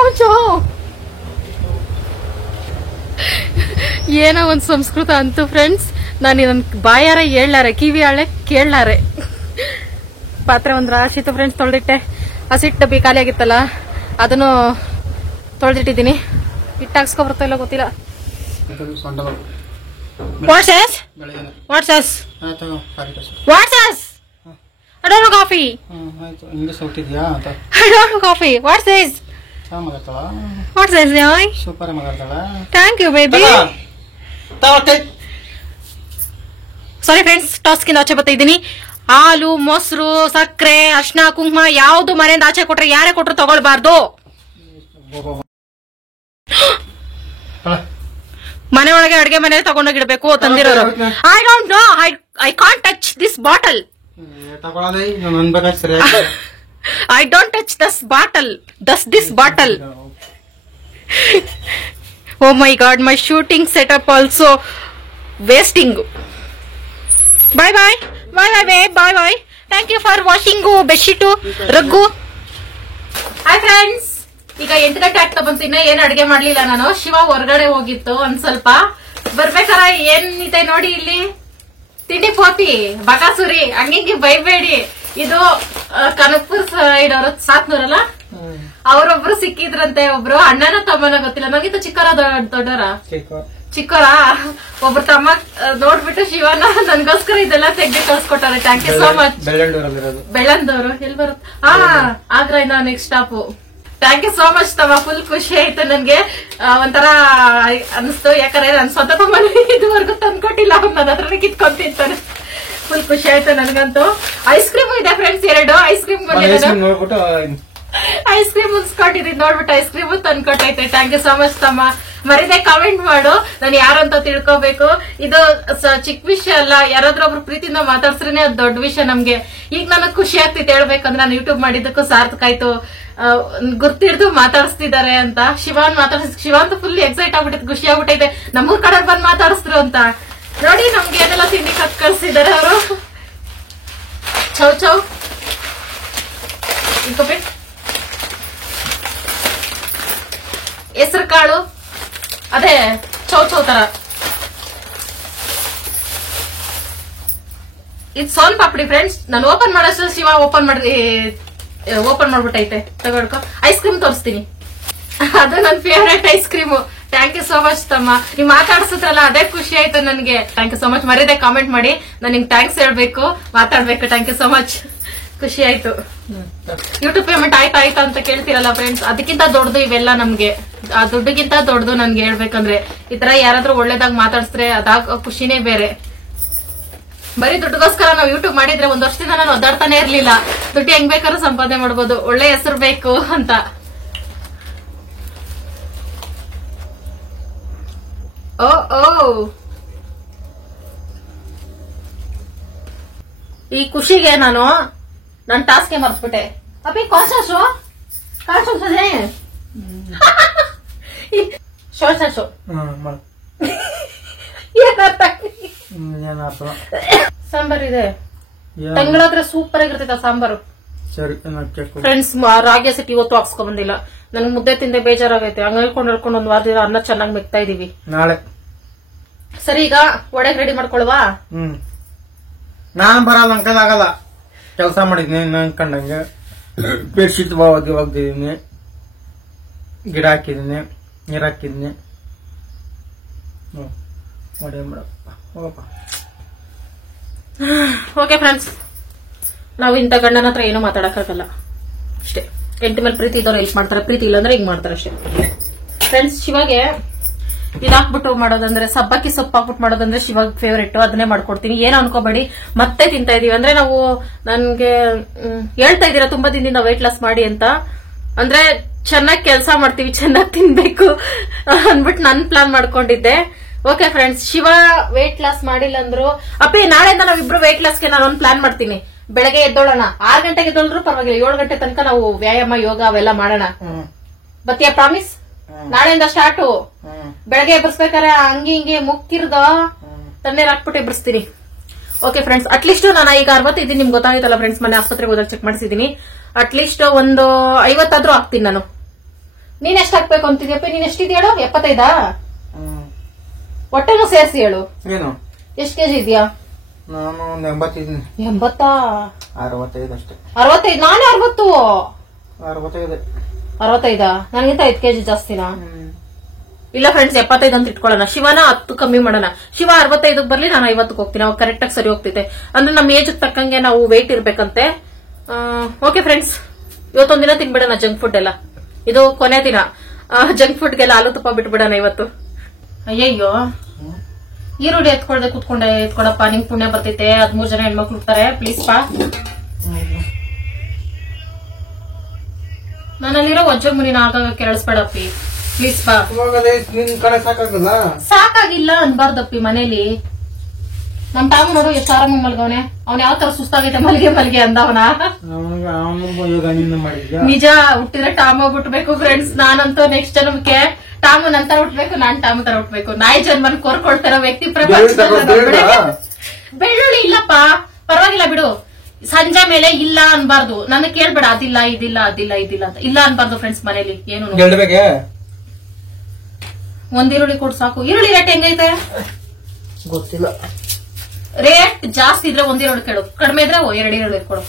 ಏನೋ ಒಂದ್ ಸಂಸ್ಕೃತ ಅಂತೂ ಫ್ರೆಂಡ್ಸ್. ನಾನು ನನ್ ಬಾಯಾರ ಹೇಳ್ಲಾರೆ, ಕಿವಿ ಆಳೆ ಕೇಳಲಾರೆ. ಪಾತ್ರೆ ಒಂದ್ ರಾಶಿತ್ತು ಫ್ರೆಂಡ್ಸ್, ತೊಳೆದಿಟ್ಟೆ. ಹಸಿಟ್ಟು ಡಬ್ಬಿ ಖಾಲಿ ಆಗಿತ್ತಲ್ಲ, ಅದನ್ನು ತೊಳೆದಿಟ್ಟಿದ್ದೀನಿ. ಹಿಟ್ಟು ಹಾಕ್ಸ್ಕೊ ಬರ್ತಾ ಇಲ್ಲ ಗೊತ್ತಿಲ್ಲ. ವಾಟ್ಸಸ್ I don't know coffee. English ಹುಟ್ಟಿದ್ಯಾ ಅಂತ. I don't know coffee. What's this? What's this, boy? Super ಮಗಳ್ತಾಳ. Thank you, baby. Sorry friends, ಟಾಸ್ಕಿಂದ ಆಚೆ ಬರ್ತಾ ಇದ್ದೀನಿ. ಹಾಲು, ಮೊಸರು, ಸಕ್ಕರೆ, ಅರ್ಶಿನ, ಕುಂಕುಮ ಯಾವ್ದು ಮನೆಯಿಂದ ಆಚೆ ಕೊಟ್ರೆ ಯಾರೇ ಕೊಟ್ರು ತಗೊಳ್ಬಾರ್ದು. ಮನೆ ಒಳಗೆ ಅಡ್ಗೆ ಮನೇಲಿ ತಗೊಂಡೋಗಿಡ್ಬೇಕು ತಂದಿರೋರು. I don't know, I can't touch this bottle. I don't touch this bottle. Oh my god, my shooting setup also wasting. Bye bye. Bye bye. Thank you for washing bedsheet rug. Hi friends, ಈಗ 8 ಗಂಟೆ ಆಗ್ತಾ ಬಂತು. ಇನ್ನ ಏನ್ ಅಡ್ಗೆ ಮಾಡ್ಲಿಲ್ಲ ನಾನು. ಶಿವ ಹೊರಗಡೆ ಹೋಗಿತ್ತು ಒಂದ್ ಸ್ವಲ್ಪ. ಬರ್ಬೇಕಾರ ಏನಿದೆ ನೋಡಿ ಇಲ್ಲಿ ತಿಂಡಿ ಪೋತಿ ಬಗಾಸುರಿ ಹಂಗಿಂಗಿ ಬೈಬೇಡಿ. ಇದು ಕನಕಪುರ್ ಸೈಡ್ ಅವರು ಸಾತ್ನೂರಲ್ಲ, ಅವರೊಬ್ರು ಸಿಕ್ಕಿದ್ರಂತೆ. ಒಬ್ರು ಅಣ್ಣನ ತಮ್ಮನ ಗೊತ್ತಿಲ್ಲ ನನಗಿಂತ. ಚಿಕ್ಕರ ದೊಡ್ಡವರ? ಚಿಕ್ಕವರ. ಒಬ್ರು ತಮ್ಮ ನೋಡ್ಬಿಟ್ಟು ಶಿವನ ನನ್ಗೋಸ್ಕರ ಇದೆಲ್ಲ ತೆಗ್ದು ಕಳ್ಸ್ಕೊಟ್ಟಾರೆ. Thank you so much. ಬೆಳ್ಳಂದವ್ರು ಎಲ್ಲಿ ಬರುತ್ತೆ? ಆಗ್ರಾ ಇಂದ next stop. Thank you so much ತಮ್ಮ. ಫುಲ್ ಖುಷಿ ಆಯ್ತು ನನ್ಗೆ. ಒಂಥರ ಅನಿಸ್ತು, ಯಾಕಂದ್ರೆ ನನ್ ಸ್ವಂತ ತಮ್ಮನ ಇದುವರೆಗೂ ತಂದ್ಕೊಟ್ಟಿಲ್ಲ. ಅವ್ರು ನನ್ನ ಹತ್ರನೇ ಕಿತ್ಕೊಂತಿರ್ತಾನೆ. ಫುಲ್ ಖುಷಿ ಆಯ್ತು ನನ್ಗಂತೂ. ಐಸ್ ಕ್ರೀಮ್ ಇದೆ friends, 2 ice cream ice cream ಮುನ್ಸ್ಕೊಂಡಿದ್ದೀನಿ. ನೋಡ್ಬಿಟ್ಟು ಐಸ್ ಕ್ರೀಮ್ ತಂದ್ಕೊಟ್ಟೈತೆ. ಥ್ಯಾಂಕ್ ಯು ಸೋ ಮಚ್ ತಮ್ಮ. ಮರಿದೆ ಕಾಮೆಂಟ್ ಮಾಡು, ನಾನು ಯಾರಂತ ತಿಳ್ಕೋಬೇಕು. ಇದು ಚಿಕ್ಕ ವಿಷಯ ಅಲ್ಲ, ಯಾರಾದ್ರೂ ಒಬ್ರು ಪ್ರೀತಿಯಿಂದ ಮಾತಾಡ್ಸ್ರೇನೆ ಅದು ದೊಡ್ಡ ವಿಷಯ ನಮ್ಗೆ. ಈಗ ನನಗ್ ಖುಷಿ ಆಗ್ತಿತ್ತು ಹೇಳ್ಬೇಕಂದ್ರೆ, ನಾನು ಯೂಟ್ಯೂಬ್ ಮಾಡಿದ್ದಕ್ಕೂ ಸಾರ್ಥಕ ಆಯ್ತು. ಗುರ್ತಿಡ್ದು ಮಾತಾಡಿಸ್ತಿದ್ದಾರೆ ಅಂತ. ಶಿವಾಂತ ಫುಲ್ ಎಕ್ಸೈಟ್ ಆಗ್ಬಿಟ್ಟಿತ್ತು, ಖುಷಿ ಆಗ್ಬಿಟ್ಟೈತೆ. ನಮ್ಮೂರ್ ಕಡೆ ಬಂದ್ ಮಾತಾಡಿಸ್ರು ಅಂತ. ನೋಡಿ ನಮ್ಗೆ ಏನೆಲ್ಲ ತಿಂಡಿ ಕಳ್ಸಿದ್ದಾರೆ ಅವರು. ಚೌ ಹೆಸರು ಕಾಳು, ಅದೇ ಚೌ ತರ. ಇದು ಸೋನ್ ಪಾಪಡಿ ಫ್ರೆಂಡ್ಸ್. ನಾನು ಓಪನ್ ಮಾಡೋಷ್ಟು ಶಿವ ಓಪನ್ ಮಾಡ್ಬಿಟ್ಟೈತೆ. ತಗೊಳ್ಕೊ. ಐಸ್ ಕ್ರೀಮ್ ತೋರಿಸ್ತೀನಿ. ಅದು ನನ್ನ favourite ice cream. Thank you so much ತಮ್ಮ. ನೀವು ಮಾತಾಡ್ಸಿದ್ರಲ್ಲ ಅದೇ ಖುಷಿ ಆಯ್ತು ನನ್ಗೆ. Thank you so much. ಮರೀದೆ ಕಾಮೆಂಟ್ ಮಾಡಿ, ನಾನು ನಿಮ್ಗೆ ಥ್ಯಾಂಕ್ಸ್ ಹೇಳ್ಬೇಕು, ಮಾತಾಡ್ಬೇಕು. Thank you so much. ಖುಷಿ ಆಯ್ತು. ಯೂಟ್ಯೂಬ್ ಪೇಮೆಂಟ್ ಆಯ್ತಾ ಅಂತ ಕೇಳ್ತಿರಲ್ಲ ಫ್ರೆಂಡ್ಸ್, ಅದಕ್ಕಿಂತ ದೊಡ್ಡದು ಇವೆಲ್ಲ ನಮ್ಗೆ. ಆ ದುಡ್ಡಿಗಿಂತ ದೊಡ್ಡದು ನನ್ಗೆ ಹೇಳ್ಬೇಕಂದ್ರೆ. ಈ ತರ ಯಾರಾದ್ರೂ ಒಳ್ಳೇದಾಗ ಮಾತಾಡಿಸಿದ್ರೆ ಅದಾಗ ಖುಷಿನೇ ಬೇರೆ. ಬರೀ ದುಡ್ಡುಗೋಸ್ಕರ ನಾವು ಯೂಟ್ಯೂಬ್ ಮಾಡಿದ್ರೆ 1 ವರ್ಷದಿಂದ ನಾನು ಒದ್ದಾಡ್ತಾನೆ ಇರ್ಲಿಲ್ಲ. ದುಡ್ಡು ಹೆಂಗ್ ಬೇಕಾದ್ರೂ ಸಂಪಾದನೆ ಮಾಡ್ಬೋದು, ಒಳ್ಳೆ ಹೆಸರು ಬೇಕು ಅಂತ. ಈ ಖುಷಿಗೆ ನಾನು ನನ್ನ ಟಾಸ್ಕ್ ಮರ್ತ್ಬಿಟ್ಟೆ. ಅಪ್ಪಿ ಕಾಶೋ ಸಾಂಬಾರ್ ಇದೆ. ತಂಗಳಾದ್ರೆ ಸೂಪರ್ ಆಗಿರ್ತೈತ ಸಾಂಬಾರು. ಫ್ರೆಂಡ್ಸ್, ರಾಗಿ ಸಿಟ್ಟು ಇವತ್ತು ಹಾಕ್ಸ್ಕೊಂಡ್ ಬಂದಿಲ್ಲ. ನನ್ಗೆ ಮುದ್ದೆ ತಿಂದೆ ಬೇಜಾರಾಗೈತೆ. ಹಂಗ ಹೇಳ್ಕೊಂಡು ಒಂದ್ ವಾರದಿಂದ ಅನ್ನ ಚೆನ್ನಾಗಿ ಮೆಕ್ತಾ ಇದೀವಿ. ನಾಳೆ ಸರಿ, ಈಗ ಒಡೆಗೆ ರೆಡಿ ಮಾಡ್ಕೊಳ್ವಾ? ನಾನ್ ಬರಲ್ಲ ಅಂಕದಾಗಲ್ಲ. ಕೆಲಸ ಮಾಡಿದ್ನಿ ಅನ್ಕೊಂಡಂಗೆ. ಬೆಡ್ಶೀಟ್ ಒಗ್ದಿದೀನಿ, ಗಿಡ ಹಾಕಿದೀನಿ, ನೀರ್ ಹಾಕಿದೀನಿ. ಹೋಗಪ್ಪ. ಓಕೆ ಫ್ರೆಂಡ್ಸ್, ನಾವು ಇಂಥ ಗಂಡನ ಹತ್ರ ಏನೂ ಮಾತಾಡಕ್ಕಾಗಲ್ಲ ಅಷ್ಟೇ. ಎಂಟಿ ಮೇಲೆ ಪ್ರೀತಿ ಇದ್ದವ್ರು ಹೆಲ್ಪ್ ಮಾಡ್ತಾರೆ, ಪ್ರೀತಿ ಇಲ್ಲಾಂದ್ರೆ ಹಿಂಗ್ ಮಾಡ್ತಾರೆ ಅಷ್ಟೇ. ಫ್ರೆಂಡ್ಸ್, ಶಿವಾಗೆ ಇದಾಕ್ಬಿಟ್ಟು ಮಾಡೋದಂದ್ರೆ, ಸಬ್ಬಕ್ಕಿ ಸೊಪ್ಪು ಹಾಕ್ಬಿಟ್ಟು ಮಾಡೋದಂದ್ರೆ ಶಿವಾಗ ಫೇವ್ರೇಟ್. ಅದನ್ನೇ ಮಾಡ್ಕೊಡ್ತೀನಿ. ಏನು ಅನ್ಕೋಬೇಡಿ. ಮತ್ತೆ ತಿಂತಾ ಇದೀವಿ ಅಂದ್ರೆ ನಾವು, ನನ್ಗೆ ಹೇಳ್ತಾ ಇದ್ದೀರಾ ತುಂಬಾ ದಿನದಿಂದ ವೆಯ್ಟ್ ಲಾಸ್ ಮಾಡಿ ಅಂತ. ಅಂದ್ರೆ ಚೆನ್ನಾಗಿ ಕೆಲಸ ಮಾಡ್ತೀವಿ, ಚೆನ್ನಾಗಿ ತಿನ್ಬೇಕು ಅಂದ್ಬಿಟ್ಟು ನನ್ ಪ್ಲಾನ್ ಮಾಡ್ಕೊಂಡಿದ್ದೆ. Okay friends, Shiva weight loss ಮಾಡಿಲ್ಲ ಅಂದ್ರು. ಅಪ್ಪಿ, ನಾಳೆಯಿಂದ ನಾವಿಬ್ರು ವೆಯ್ಟ್ ಲಾಸ್ಗೆ ನಾನೊಂದು ಪ್ಲಾನ್ ಮಾಡ್ತೀನಿ. ಬೆಳಗ್ಗೆ ಎದ್ದೋಳೋಣ. 6 ಗಂಟೆಗೆ ಎದ್ದೋಳಿದ್ರು ಪರವಾಗಿಲ್ಲ, 7 ಗಂಟೆ ತನಕ ನಾವು ವ್ಯಾಯಾಮ, ಯೋಗ ಅವೆಲ್ಲ ಮಾಡೋಣ. ಬತ್ತೀಯ? ಪ್ರಾಮಿಸ್? ನಾಳೆಯಿಂದ ಸ್ಟಾರ್ಟು. ಬೆಳಗ್ಗೆ ಎಬ್ಬರಿಸ್ಬೇಕಾರೆ ಹಂಗಿ ಹಿಂಗೆ ಮುಕ್ಕಿರ್ದ ತಣ್ಣೀರ್ ಹಾಕ್ಬಿಟ್ಟು ಎಬ್ಬರಿಸ್ತೀನಿ. ಓಕೆ ಫ್ರೆಂಡ್ಸ್, ಅಟ್ಲೀಸ್ಟ್ ನಾನು ಈಗ 60 ಇದ್ದೀನಿ. ನಿಮ್ಗೆ ಗೊತ್ತಾಯ್ತಲ್ಲ ಫ್ರೆಂಡ್ಸ್, ಮೊನ್ನೆ ಆಸ್ಪತ್ರೆಗೆ ಹೋದಾಗ ಚೆಕ್ ಮಾಡಿಸಿದೀನಿ. ಅಟ್ಲೀಸ್ಟ್ ಒಂದು 50 ಆದ್ರೂ ಹಾಕ್ತೀನಿ ನಾನು. ನೀನ್ ಎಷ್ಟು ಹಾಕ್ಬೇಕು ಅಂತಿದ್ಯಪ್ಪ? ನೀನ್ ಎಷ್ಟಿದ್ಯ ಹೇಳು? 75? ಹೊಟ್ಟೆನೂ ಸೇರಿಸಿ ಹೇಳು. ಏನು ಎಷ್ಟು ಕೆಜಿ ಇದೆಯಾ? ನಾನು 80 ಇದ್ದೀನಿ. 80? 65 ಅಷ್ಟೇ. 65? ನಾನೇ 60. 65? ನನಗಿಂತ 5 ಕೆಜಿ ಜಾಸ್ತಿನಾ? ಇಲ್ಲ ಫ್ರೆಂಡ್ಸ್, 75 ಅಂತ ಇಟ್ಕೊಳ್ಳೋಣ. ಶಿವನ 10 ಕಮ್ಮಿ ಮಾಡೋಣ. ಶಿವ 65 ಬರ್ಲಿ, ನಾನು 50ಕ್ಕೆ ಹೋಗ್ತೀನಿ. ಅವಾಗ ಕರೆಕ್ಟ್ ಆಗಿ ಸರಿ ಹೋಗ್ತೈತೆ. ಅಂದ್ರೆ ನಮ್ಮ ಏಜ್ ತಕ್ಕಂಗೆ ನಾವು ವೆಯ್ಟ್ ಇರ್ಬೇಕಂತೆ. ಓಕೆ ಫ್ರೆಂಡ್ಸ್, ಇವತ್ತೊಂದಿನ ತಿನ್ಬಿಡೋಣ ಜಂಕ್ ಫುಡ್ ಎಲ್ಲ. ಇದು ಕೊನೆ ದಿನ. ಜಂಕ್ ಫುಡ್ಗೆಲ್ಲ ಹಾಲು ತುಪ್ಪ ಬಿಟ್ಬಿಡೋಣ ಇವತ್ತು. ಅಯ್ಯಯ್ಯೋ, ಈರುಳ್ಳಿ ಎತ್ಕೊಡಪ್ಪ. ನಿಂಗೆ ಪುಣ್ಯ ಬರ್ತೈತೆ. 13 ಜನ ಹೆಣ್ಮಕ್ಳು ಇರ್ತಾರೆ. ಪ್ಲೀಸ್ ಪಾ. ನನ್ನಲ್ಲಿರೋ ವಜ್ರ ಮುನಿನ ಆಗಾಗ ಕೆರಳಿಸ್ಬೇಡಪ್ಪಿ. ಪ್ಲೀಸ್ ಪಾ. ಸಾಕಾಗಿಲ್ಲ ಅನ್ಬಾರ್ದಪ್ಪಿ. ಮನೇಲಿ ನಮ್ ಟಾಮು ನೋಡು ಎಷ್ಟು ಆರಾಮ ಮಲ್ಗವನೆ. ಅವ್ನ ಯಾವ ತರ ಸುಸ್ತಾಗೈತೆ ಮಲ್ಗೆ ಅಂದವನ. ನಿಜ, ಹುಟ್ಟಿದ್ರೆ ಟಾಮು ಬಿಟ್ಬೇಕು ಫ್ರೆಂಡ್ಸ್. ನಾನಂತೂ ನೆಕ್ಸ್ಟ್ ಜನ್ಮಕ್ಕೆ ಟಾಮು ನಂತರ ಹುಟ್ಬೇಕು, ನಾನ್ ಟಾಮು ತರ ಹುಟ್ಬೇಕು. ನಾಯಿ ಜನ್ಮನ್ ಕೋರ್ಕೊಳ್ತಾರ ವ್ಯಕ್ತಿ ಪ್ರಪಂಚ. ಬೆಳ್ಳುಳ್ಳಿ ಇಲ್ಲಪ್ಪ, ಪರವಾಗಿಲ್ಲ ಬಿಡು. ಸಂಜೆ ಮೇಲೆ ಇಲ್ಲ ಅನ್ಬಾರ್ದು. ನನಗೆ ಕೇಳ್ಬೇಡ ಅದಿಲ್ಲ ಇದಿಲ್ಲ ಅದಿಲ್ಲ ಇದಿಲ್ಲ ಅಂತ. ಇಲ್ಲ ಅನ್ಬಾರ್ದು ಫ್ರೆಂಡ್ಸ್ ಮನೇಲಿ. ಏನು ಒಂದ್ ಈರುಳ್ಳಿ ಕೊಡು ಸಾಕು. ಈರುಳ್ಳಿ ರೇಟ್ ಹೆಂಗೈತೆ ಗೊತ್ತಿಲ್ಲ. ರೇಟ್ ಜಾಸ್ತಿ ಇದ್ರೆ ಒಂದ್ ಈರುಳ್ಳಿ ಕೇಳು, ಕಡಿಮೆ ಇದ್ರೆ 2 ಈರುಳ್ಳಿ ಕೊಡು.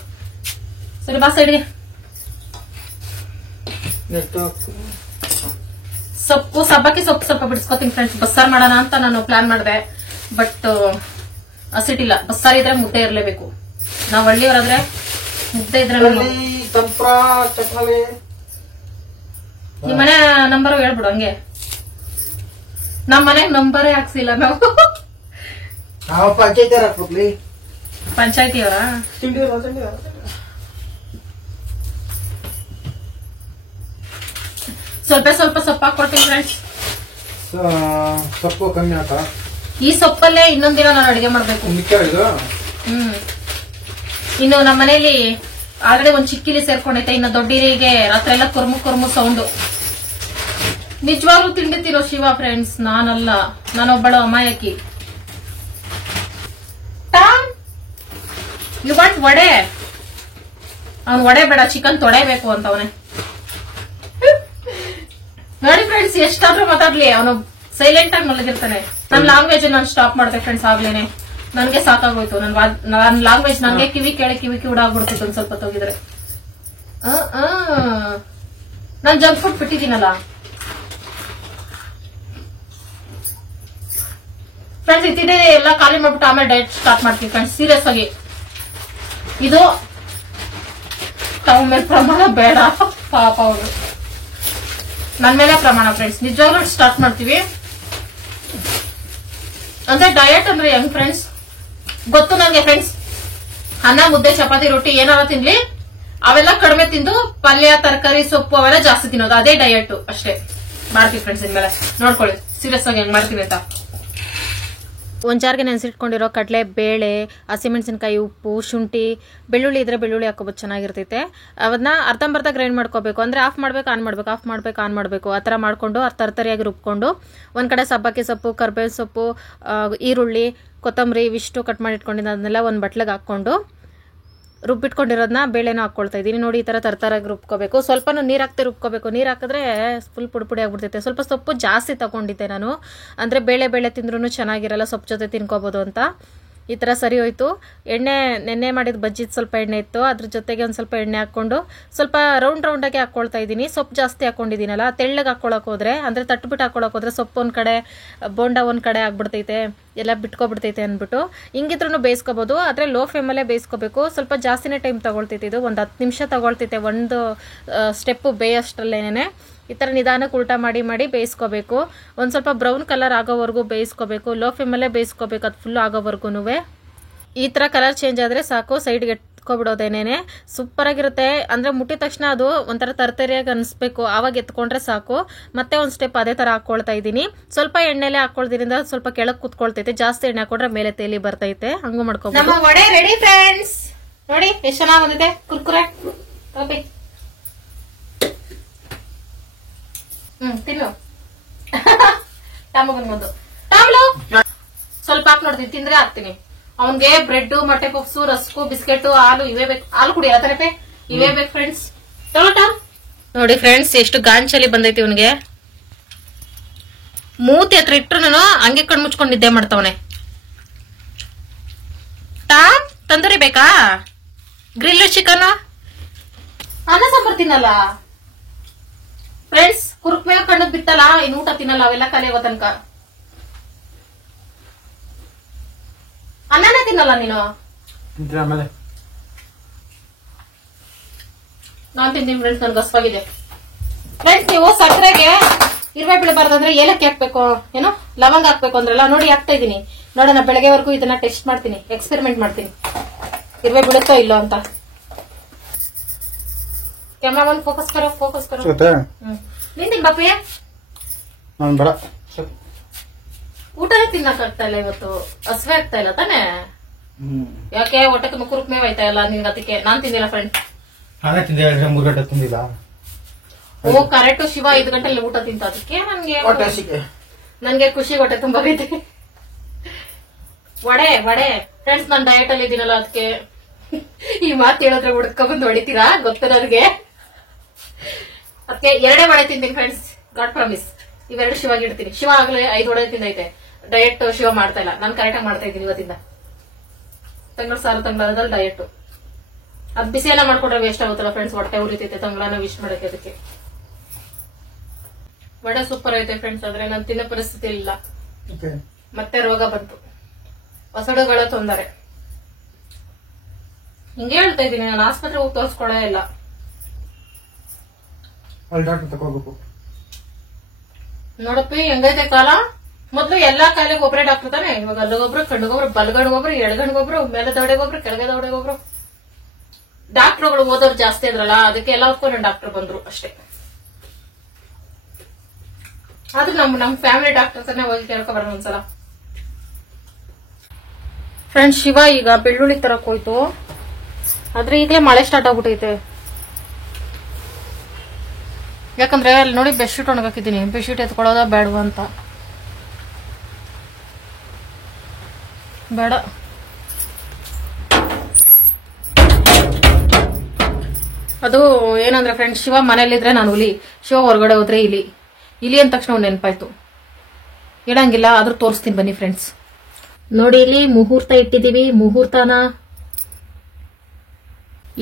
ಸರಿ ಬಾ ಸೈಡ್ಗೆ. ಸಬ್ಬಕ್ಕಿ ಸೊಪ್ಪು ಸ್ವಲ್ಪ ಬಿಡಿಸ್ಕೊತೀನಿ ಫ್ರೆಂಡ್ಸ್. ಬಸ್ಸಾರ್ ಮಾಡೋಣ ಅಂತ ನಾನು ಪ್ಲಾನ್ ಮಾಡಿದೆ. ಬಟ್ ಹಸಿಟ್ಟಿಲ್ಲ. ಬಸ್ಸಾರ್ ಇದ್ರೆ ಮುದ್ದೆ ಇರಲೇಬೇಕು. ನಾವ್ ಹಳ್ಳಿಯವರಾದ್ರೆ ಮುದ್ದೆ ಇದ್ರೆ ನಿಮ್ ಮನೆ ನಂಬರ್ ಹೇಳ್ಬಿಡು ಹಂಗೆ. ನಮ್ ಮನೆಗ್ ನಂಬರೇ ಹಾಕ್ಸಿಲ್ಲ ನಾವು. ಪಂಚಾಯತಿಯವರ ಸ್ವಲ್ಪ ಸ್ವಲ್ಪ ಸೊಪ್ಪು ಹಾಕೊಡ್ತೀನಿ ಫ್ರೆಂಡ್ಸ್. ಸೊಪ್ಪು ಕಮ್ಮಿ ಆತ. ಈ ಸೊಪ್ಪಲ್ಲೇ ಇನ್ನೊಂದಿನ ನಾನು ಅಡಿಗೆ ಮಾಡ್ಬೇಕು. ಇನ್ನು ನಮ್ಮ ಮನೇಲಿ ಆಲ್ರೆಡಿ ಒಂದ್ ಚಿಕ್ಕಿಲಿ ಸೇರ್ಕೊಂಡೈತೆ. ಇನ್ನು ದೊಡ್ಡಿರಿಗೆ ರಾತ್ರಿ ಎಲ್ಲ ಕುರ್ಮು ಸೌಂಡು. ನಿಜವಾಗ್ಲೂ ತಿಂಡಿ ತಿರೋ ಶಿವ ಫ್ರೆಂಡ್ಸ್, ನಾನಲ್ಲ, ನಾನೊಬ್ಬಳು ಅಮಾಯಕಿ. You want vada? ಅವ್ನು ವಡೆ ಬೇಡ, ಚಿಕನ್ ತೊಳೆಬೇಕು ಅಂತ ಅವನೇ. ನೋಡಿ ಫ್ರೆಂಡ್ಸ್, ಎಷ್ಟಾದ್ರೂ ಮಾತಾಡ್ಲಿ ಅವನು ಸೈಲೆಂಟ್ ಆಗಿ ಮಲಗಿರ್ತಾನೆ. ನನ್ನ ಲ್ಯಾಂಗ್ವೇಜ್ ನಾನು ಸ್ಟಾಪ್ ಮಾಡಿದೆ ಫ್ರೆಂಡ್ಸ್ ಆಗ್ಲೇನೆ. ನನ್ಗೆ ಸಾಕಾಗೋಯ್ತು. ನನ್ನ ಲ್ಯಾಂಗ್ವೇಜ್ ನನಗೆ ಕಿವಿ ಉಡಾಗ್ಬಿಡ್ತಿತ್ತು ಒಂದ್ ಸ್ವಲ್ಪ ಹೋಗಿದ್ರೆ. ನಾನ್ ಜಂಕ್ ಫುಡ್ ಬಿಟ್ಟಿದ್ದೀನಲ್ಲ ಫ್ರೆಂಡ್ಸ್. ಇತ್ತಿದೆ ಎಲ್ಲ ಖಾಲಿ ಮಾಡ್ಬಿಟ್ಟು ಆಮೇಲೆ ಡಯಟ್ ಸ್ಟಾರ್ಟ್ ಮಾಡ್ತೀವಿ ಫ್ರೆಂಡ್ಸ್. ಸೀರಿಯಸ್ ಆಗಿ ಇದು ತಾವ್ ಮೇಲೆ ಪ್ರಮಾಣ ಬೇಡ ಪಾಪ ಅವರು. ನನ್ ಮೇಲೆ ಪ್ರಮಾಣ ಫ್ರೆಂಡ್ಸ್. ನಿಜವಾಗ್ಲೂ ಸ್ಟಾರ್ಟ್ ಮಾಡ್ತೀವಿ ಅಂದ್ರೆ ಡಯಟ್ ಅಂದ್ರೆ ಹೆಂಗ್ ಫ್ರೆಂಡ್ಸ್ ಗೊತ್ತು ನನಗೆ ಫ್ರೆಂಡ್ಸ್. ಅನ್ನ ಮುದ್ದೆ ಚಪಾತಿ ರೊಟ್ಟಿ ಏನಾರ ತಿನ್ಲಿ ಅವೆಲ್ಲ ಕಡಿಮೆ ತಿಂದು ಪಲ್ಯ ತರಕಾರಿ ಸೊಪ್ಪು ಅವೆಲ್ಲ ಜಾಸ್ತಿ ತಿನ್ನೋದು. ಅದೇ ಡಯಟ್ ಅಷ್ಟೇ ಮಾಡ್ತೀವಿ ಫ್ರೆಂಡ್ಸ್. ಇನ್ಮೇಲೆ ನೋಡ್ಕೊಳ್ಳಿ ಸೀರಿಯಸ್ ಆಗಿ ಹೆಂಗ್ ಮಾಡ್ತೀವಿ ಅಂತ. ಒಂದು ಜಾರ್ಗೆ ನೆನೆಸಿಟ್ಕೊಂಡಿರೋ ಕಡಲೆ ಬೇಳೆ, ಹಸಿಮೆಣಸಿನಕಾಯಿ, ಉಪ್ಪು, ಶುಂಠಿ, ಬೆಳ್ಳುಳ್ಳಿ ಇದ್ರೆ ಬೆಳ್ಳುಳ್ಳಿ ಹಾಕೋಬೋದು, ಚೆನ್ನಾಗಿರ್ತೈತೆ. ಅದನ್ನ ಅರ್ಧಂಬರ್ಧ ಗ್ರೈಂಡ್ ಮಾಡ್ಕೋಬೇಕು. ಅಂದ್ರೆ ಆಫ್ ಮಾಡ್ಬೇಕು ಆನ್ ಮಾಡಬೇಕು ಆ ಥರ ಮಾಡ್ಕೊಂಡು ತರತರಿಯಾಗಿ ರುಬ್ಕೊಂಡು ಒಂದು ಕಡೆ ಸಬ್ಬಕ್ಕಿ ಸೊಪ್ಪು, ಕರ್ಬೇವು ಸೊಪ್ಪು, ಈರುಳ್ಳಿ, ಕೊತ್ತಂಬರಿ ಇವಿಷ್ಟು ಕಟ್ ಮಾಡಿ ಇಟ್ಕೊಂಡಿದ್ದು ಅದನ್ನೆಲ್ಲ ಒಂದು ಬಟ್ಲಿಗೆ ಹಾಕ್ಕೊಂಡು ರುಬ್ಬಿಟ್ಕೊಂಡಿರೋದನ್ನ ಬೇಳೆನೂ ಹಾಕ್ಕೊಳ್ತಾ ಇದ್ದೀನಿ. ನೋಡಿ ಈ ಥರ ತರತರಾಗಿ ರುಬ್ಕೋಬೇಕು. ಸ್ವಲ್ಪ ನೀರು ಹಾಕ್ತೆ ರುಬ್ಕೋಬೇಕು. ನೀರು ಹಾಕಿದ್ರೆ ಫುಲ್ ಪುಡಿ ಆಗ್ಬಿಡ್ತೈತೆ. ಸ್ವಲ್ಪ ಸೊಪ್ಪು ಜಾಸ್ತಿ ತಗೊಂಡಿದ್ದೆ ನಾನು. ಅಂದರೆ ಬೇಳೆ ತಿಂದ್ರೂ ಚೆನ್ನಾಗಿರಲ್ಲ, ಸೊಪ್ಪು ಜೊತೆ ತಿನ್ಕೋಬೋದು ಅಂತ. ಈ ಥರ ಸರಿ ಹೋಯ್ತು. ನೆನ್ನೆ ಮಾಡಿದ ಬಜ್ಜಿದ್ ಸ್ವಲ್ಪ ಎಣ್ಣೆ ಇತ್ತು, ಅದ್ರ ಜೊತೆಗೆ ಒಂದು ಸ್ವಲ್ಪ ಎಣ್ಣೆ ಹಾಕ್ಕೊಂಡು ಸ್ವಲ್ಪ ರೌಂಡಾಗಿ ಹಾಕ್ಕೊಳ್ತಾ ಇದ್ದೀನಿ. ಸೊಪ್ಪು ಜಾಸ್ತಿ ಹಾಕ್ಕೊಂಡಿದ್ದೀನಲ್ಲ, ತೆಳ್ಳಗೆ ಹಾಕ್ಕೊಳಕ್ ಹೋದ್ರೆ ಅಂದರೆ ತಟ್ಬಿಟ್ಟು ಹಾಕ್ಕೊಳಕ್ ಹೋದ್ರೆ ಸೊಪ್ಪು ಒಂದು ಕಡೆ ಬೋಂಡ ಒಂದು ಕಡೆ ಆಗ್ಬಿಡ್ತೈತೆ, ಎಲ್ಲ ಬಿಟ್ಕೊಬಿಡ್ತೈತೆ ಅಂದ್ಬಿಟ್ಟು ಹಿಂಗಿದ್ರೂ ಬೇಯಿಸ್ಕೋಬೋದು. ಆದರೆ ಲೋ ಫ್ಲೇಮಲ್ಲೇ ಬೇಯಿಸ್ಕೋಬೇಕು. ಸ್ವಲ್ಪ ಜಾಸ್ತಿನೇ ಟೈಮ್ ತಗೊಳ್ತೈತೆ. ಇದು ಒಂದು 10 ನಿಮಿಷ ತಗೊಳ್ತೈತೆ ಒಂದು ಸ್ಟೆಪ್ಪು ಬೇಯಷ್ಟರಲ್ಲೇನೆ. ಈ ಥರ ನಿಧಾನಕ್ಕೆ ಉಲ್ಟಾ ಮಾಡಿ ಬೇಯಿಸ್ಕೋಬೇಕು. ಒಂದು ಸ್ವಲ್ಪ ಬ್ರೌನ್ ಕಲರ್ ಆಗೋವರೆಗೂ ಬೇಯಿಸ್ಕೋಬೇಕು. ಲೋ ಫ್ಲೇಮಲ್ಲೇ ಬೇಯಿಸ್ಕೋಬೇಕು, ಅದು ಫುಲ್ ಆಗೋವರೆಗೂ. ಈ ಥರ ಕಲರ್ ಚೇಂಜ್ ಆದರೆ ಸಾಕು, ಸೈಡ್ಗೆ ಎತ್ಕೊಬಿಡೋದೇನೇನೆ. ಸೂಪರಾಗಿರುತ್ತೆ. ಅಂದರೆ ಮುಟ್ಟಿದ ತಕ್ಷಣ ಅದು ಒಂಥರ ತರತರಿಯಾಗಿ ಅನಿಸ್ಬೇಕು, ಆವಾಗ ಎತ್ಕೊಂಡ್ರೆ ಸಾಕು. ಮತ್ತೆ ಒಂದು ಸ್ಟೆಪ್ ಅದೇ ಥರ ಹಾಕ್ಕೊಳ್ತಾ ಇದ್ದೀನಿ. ಸ್ವಲ್ಪ ಎಣ್ಣೆಲೆ ಹಾಕ್ಕೊಳ್ದಿರಿಂದ ಸ್ವಲ್ಪ ಕೆಳಗೆ ಕುತ್ಕೊಳ್ತೈತೆ. ಜಾಸ್ತಿ ಎಣ್ಣೆ ಹಾಕೊಂಡ್ರೆ ಮೇಲೆ ತೇಲಿ ಬರ್ತೈತೆ. ಹಂಗೂ ಮಾಡ್ಕೋಬಹುದು. ನಮ್ಮ ವಡೆ ರೆಡಿ ಫ್ರೆಂಡ್ಸ್. ನೋಡಿ ಎಷ್ಟು ಚೆನ್ನಾಗಿ ಬಂದಿದೆ ಕುರ್ಕುರೆ. ತಿನ್ನು ಟಾಮಗನ್ಗೊಂದು ಟಾಮ್ಲು ಸ್ವಲ್ಪ ಹಾಕಿ ನೋಡ್ತೀನಿ. ತಿಂದ್ರೆ ಹಾಕ್ತೀನಿ. ಅವನ್ಗೆ ಬ್ರೆಡ್, ಮೊಟ್ಟೆ ಪಪ್ಸು, ರಸ್ಕು, ಬಿಸ್ಕೆಟ್, ಹಾಲು ಇವೇ ಬೇಕು. ಹಾಲು ಕುಡಿಯಲ್ಲ ತರಪೆ, ಇವೇ ಬೇಕು ಫ್ರೆಂಡ್ಸ್. ಟಾಮ್ ನೋಡಿ ಫ್ರೆಂಡ್ಸ್ ಎಷ್ಟು ಗಾಂಚಲಿ ಬಂದೈತಿ ಇವನ್ಗೆ. ಮೂತಿ ಹತ್ರ ಇಟ್ರು ನಾನು ಹಂಗೆ ಕಣ್ ಮುಚ್ಕೊಂಡು ನಿದ್ದೆ ಮಾಡ್ತಾವನೆ. ಟಾಮ್ ತಂದೂರಿ ಬೇಕಾ? ಗ್ರಿಲ್ ಚಿಕನ್, ಅನ್ನ ಸಾಂಬಾರ್ ತಿನ್ನಲ್ಲ ಫ್ರೆಂಡ್ಸ್. ಕುರುಕ್ ಮೇಲೆ ಕಣ್ಣದ್ ಬಿತ್ತಲ್ಲ, ಇನ್ ಊಟ ತಿನ್ನಲ್ಲ. ಅವೆಲ್ಲ ಕಲಿಯೋ ತನಕ ಅನ್ನನೇ ತಿನ್ನಲ್ಲ ನೀನು. ನಾನ್ ತಿಂತೀನಿ ಫ್ರೆಂಡ್ಸ್, ನನ್ಗೆ ಹಸ್ವಾಗಿದೆ. ಫ್ರೆಂಡ್ಸ್ ನೀವು ಸಕ್ಕರೆಗೆ ಇರುವೆ ಬೀಳಬಾರ್ದಂದ್ರೆ ಏಲಕ್ಕಿ ಹಾಕ್ಬೇಕು, ಏನೋ ಲವಂಗ ಹಾಕ್ಬೇಕು ಅಂದ್ರಲ್ಲ, ನೋಡಿ ಹಾಕ್ತಾ ಇದೀನಿ. ನೋಡೋಣ ಬೆಳಗ್ಗೆವರೆಗೂ ಇದನ್ನ ಟೆಸ್ಟ್ ಮಾಡ್ತೀನಿ, ಎಕ್ಸ್ಪೆರಿಮೆಂಟ್ ಮಾಡ್ತೀನಿ, ಇರುವೆ ಬೀಳುತ್ತೋ ಇಲ್ಲೋ ಅಂತ. ಕ್ಯಾಮ್ರಾಮನ್ ಫೋಕಸ್ ಕರೋ. ನಿಂದಿನ ಬಾಪಿ ಬೇಡ, ಊಟನೇ ತಿನ್ನಕ್ಕಾಗ್ತಾ ಇಲ್ಲ ಇವತ್ತು. ಹಸ್ವೆ ಆಗ್ತಾ ಇಲ್ಲ ತಾನೆ? ಯಾಕೆ ಹೊಟ್ಟೆ ಮುಕ್ಕುರುಕ್ ಮೇವ್ ಆಯ್ತಾ ಇಲ್ಲ ನಿನ್ಗೆ? ಅದಕ್ಕೆ ನಾನ್ ತಿಂದಿಲ್ಲ ಫ್ರೆಂಡ್. ನಾನೇ ತಿಂದೆ, 3 ಗಂಟೆ ತಿಂದಿಲ್ಲ. ಓ ಕರೆಕ್ಟ್ ಶಿವ 5 ಗಂಟೆಲಿ ಊಟ ತಿಂತ. ಅದಕ್ಕೆ ನನ್ಗೆ ಖುಷಿ, ಹೊಟ್ಟೆ ತುಂಬಾಗೈತೆ. ವಡೆ ಫ್ರೆಂಡ್ಸ್, ನಾನು ಡಯಟ್ ಅಲ್ಲಿ ಇದೀನಲ್ಲ ಅದಕ್ಕೆ ಈ ಮಾತು ಹೇಳಿದ್ರೆ ಹುಡ್ಕ ಬಂದು ಹೊಡಿತೀರಾ ಗೊತ್ತ ನನಗೆ. ಅದಕ್ಕೆ 2 ವಡೆ ತಿಂತೀನಿ ಫ್ರೆಂಡ್ಸ್, ಗಾಡ್ ಪ್ರಾಮಿಸ್. ಇವೆರಡು ಶಿವಾಗಿ ಇಡ್ತೀನಿ. ಶಿವ ಆಗ್ಲೇ 5 ವಡೆ ತಿಂದೈತೆ. ಡಯಟ್ ಶಿವ ಮಾಡ್ತಾ ಇಲ್ಲ, ನಾನು ಕರೆಕ್ಟಾಗಿ ಮಾಡ್ತಾ ಇದ್ದೀನಿ ಇವತ್ತಿಂದ. ತಂಗಳ ಸಾರು ತಂಗಳದಲ್ಲಿ ಡಯಟ್. ಅದ್ ಬಿಸಿ ಎಲ್ಲ ಮಾಡ್ಕೊಂಡ್ರೆ ವೇಸ್ಟ್ ಆಗುತ್ತಲ್ಲ ಫ್ರೆಂಡ್ಸ್, ಹೊಟ್ಟೆ ಉರಿತೈತೆ ತಂಗಳನ್ನ ವಿಶ್ ಮಾಡಕ್ಕೆ. ಅದಕ್ಕೆ ವಡೆ ಸೂಪರ್ ಐತೆ ಫ್ರೆಂಡ್ಸ್, ಆದ್ರೆ ನಾನು ತಿನ್ನೋ ಪರಿಸ್ಥಿತಿ ಇಲ್ಲ. ಮತ್ತೆ ರೋಗ ಬಂತು, ಹೊಸಡುಗಳ ತೊಂದರೆ. ಹಿಂಗೆ ಹೇಳ್ತಾ ಇದ್ದೀನಿ, ನಾನು ಆಸ್ಪತ್ರೆ ಹೋಗಿ ತೋರಿಸ್ಕೊಳ್ಳೇ ಇಲ್ಲ. ನೋಡಪ್ಪಿ ಹೆಂಗೈತೆ ಕಾಲ. ಮೊದ್ಲು ಎಲ್ಲಾ ಕಾಯಿಲೆಗೆ ಒಬ್ಬರೇ ಡಾಕ್ಟರ್ ತಾನೆ. ಇವಾಗ ಅಲ್ಲಿಗೊಬ್ರು, ಕಣ್ಣಿಗೊಬ್ರು, ಬಲಗಣ್ಗೊಬ್ರು, ಎಡಗಣ್ಗೊಬ್ರು, ಮೇಲೆ ದವಡೆಗೊಬ್ರು, ಕೆಳಗೆ ದವಡೆಗೊಬ್ರು. ಡಾಕ್ಟರ್ಗಳು ಓದೋರು ಜಾಸ್ತಿ ಇದ್ರಲ್ಲ, ಅದಕ್ಕೆ ಎಲ್ಲ ಹೊತ್ಕೊಂಡು ಡಾಕ್ಟರ್ ಬಂದ್ರು ಅಷ್ಟೇ. ಆದ್ರೆ ನಮ್ ಫ್ಯಾಮಿಲಿ ಡಾಕ್ಟರ್ ತಾನೆ ಹೋಗಿ ಕೇಳ್ಕೊ ಬರೋಣ ಒಂದ್ಸಲ. ಫ್ರೆಂಡ್ಸ್, ಶಿವ ಈಗ ಬೆಳ್ಳುಳ್ಳಿ ತರಕ್ ಹೋಯ್ತು. ಆದ್ರೆ ಈಗಲೇ ಮಳೆ ಸ್ಟಾರ್ಟ್ ಆಗ್ಬಿಟ್ಟೈತೆ. ಯಾಕಂದ್ರೆ ಅಲ್ಲಿ ನೋಡಿ ಬೆಡ್ಶೀಟ್ ಒಣಗಾಕಿದ್ದೀನಿ. ಬೆಡ್ಶೀಟ್ ಎತ್ಕೊಳ್ಳೋದ ಬೇಡವ ಅಂತ. ಬೇಡ, ಅದು ಏನಂದ್ರೆ ಫ್ರೆಂಡ್ಸ್, ಶಿವ ಮನೇಲಿದ್ರೆ ನಾನು ಹುಲಿ, ಶಿವ ಹೊರಗಡೆ ಹೋದ್ರೆ ಇಲಿ ಅಂದ ತಕ್ಷಣ ಒಂದು ನೆನಪಾಯ್ತು. ಹೇಳಂಗಿಲ್ಲ, ಆದ್ರೂ ತೋರಿಸ್ತೀನಿ ಬನ್ನಿ ಫ್ರೆಂಡ್ಸ್. ನೋಡಿ, ಇಲ್ಲಿ ಮುಹೂರ್ತ ಇಟ್ಟಿದೀವಿ. ಮುಹೂರ್ತನ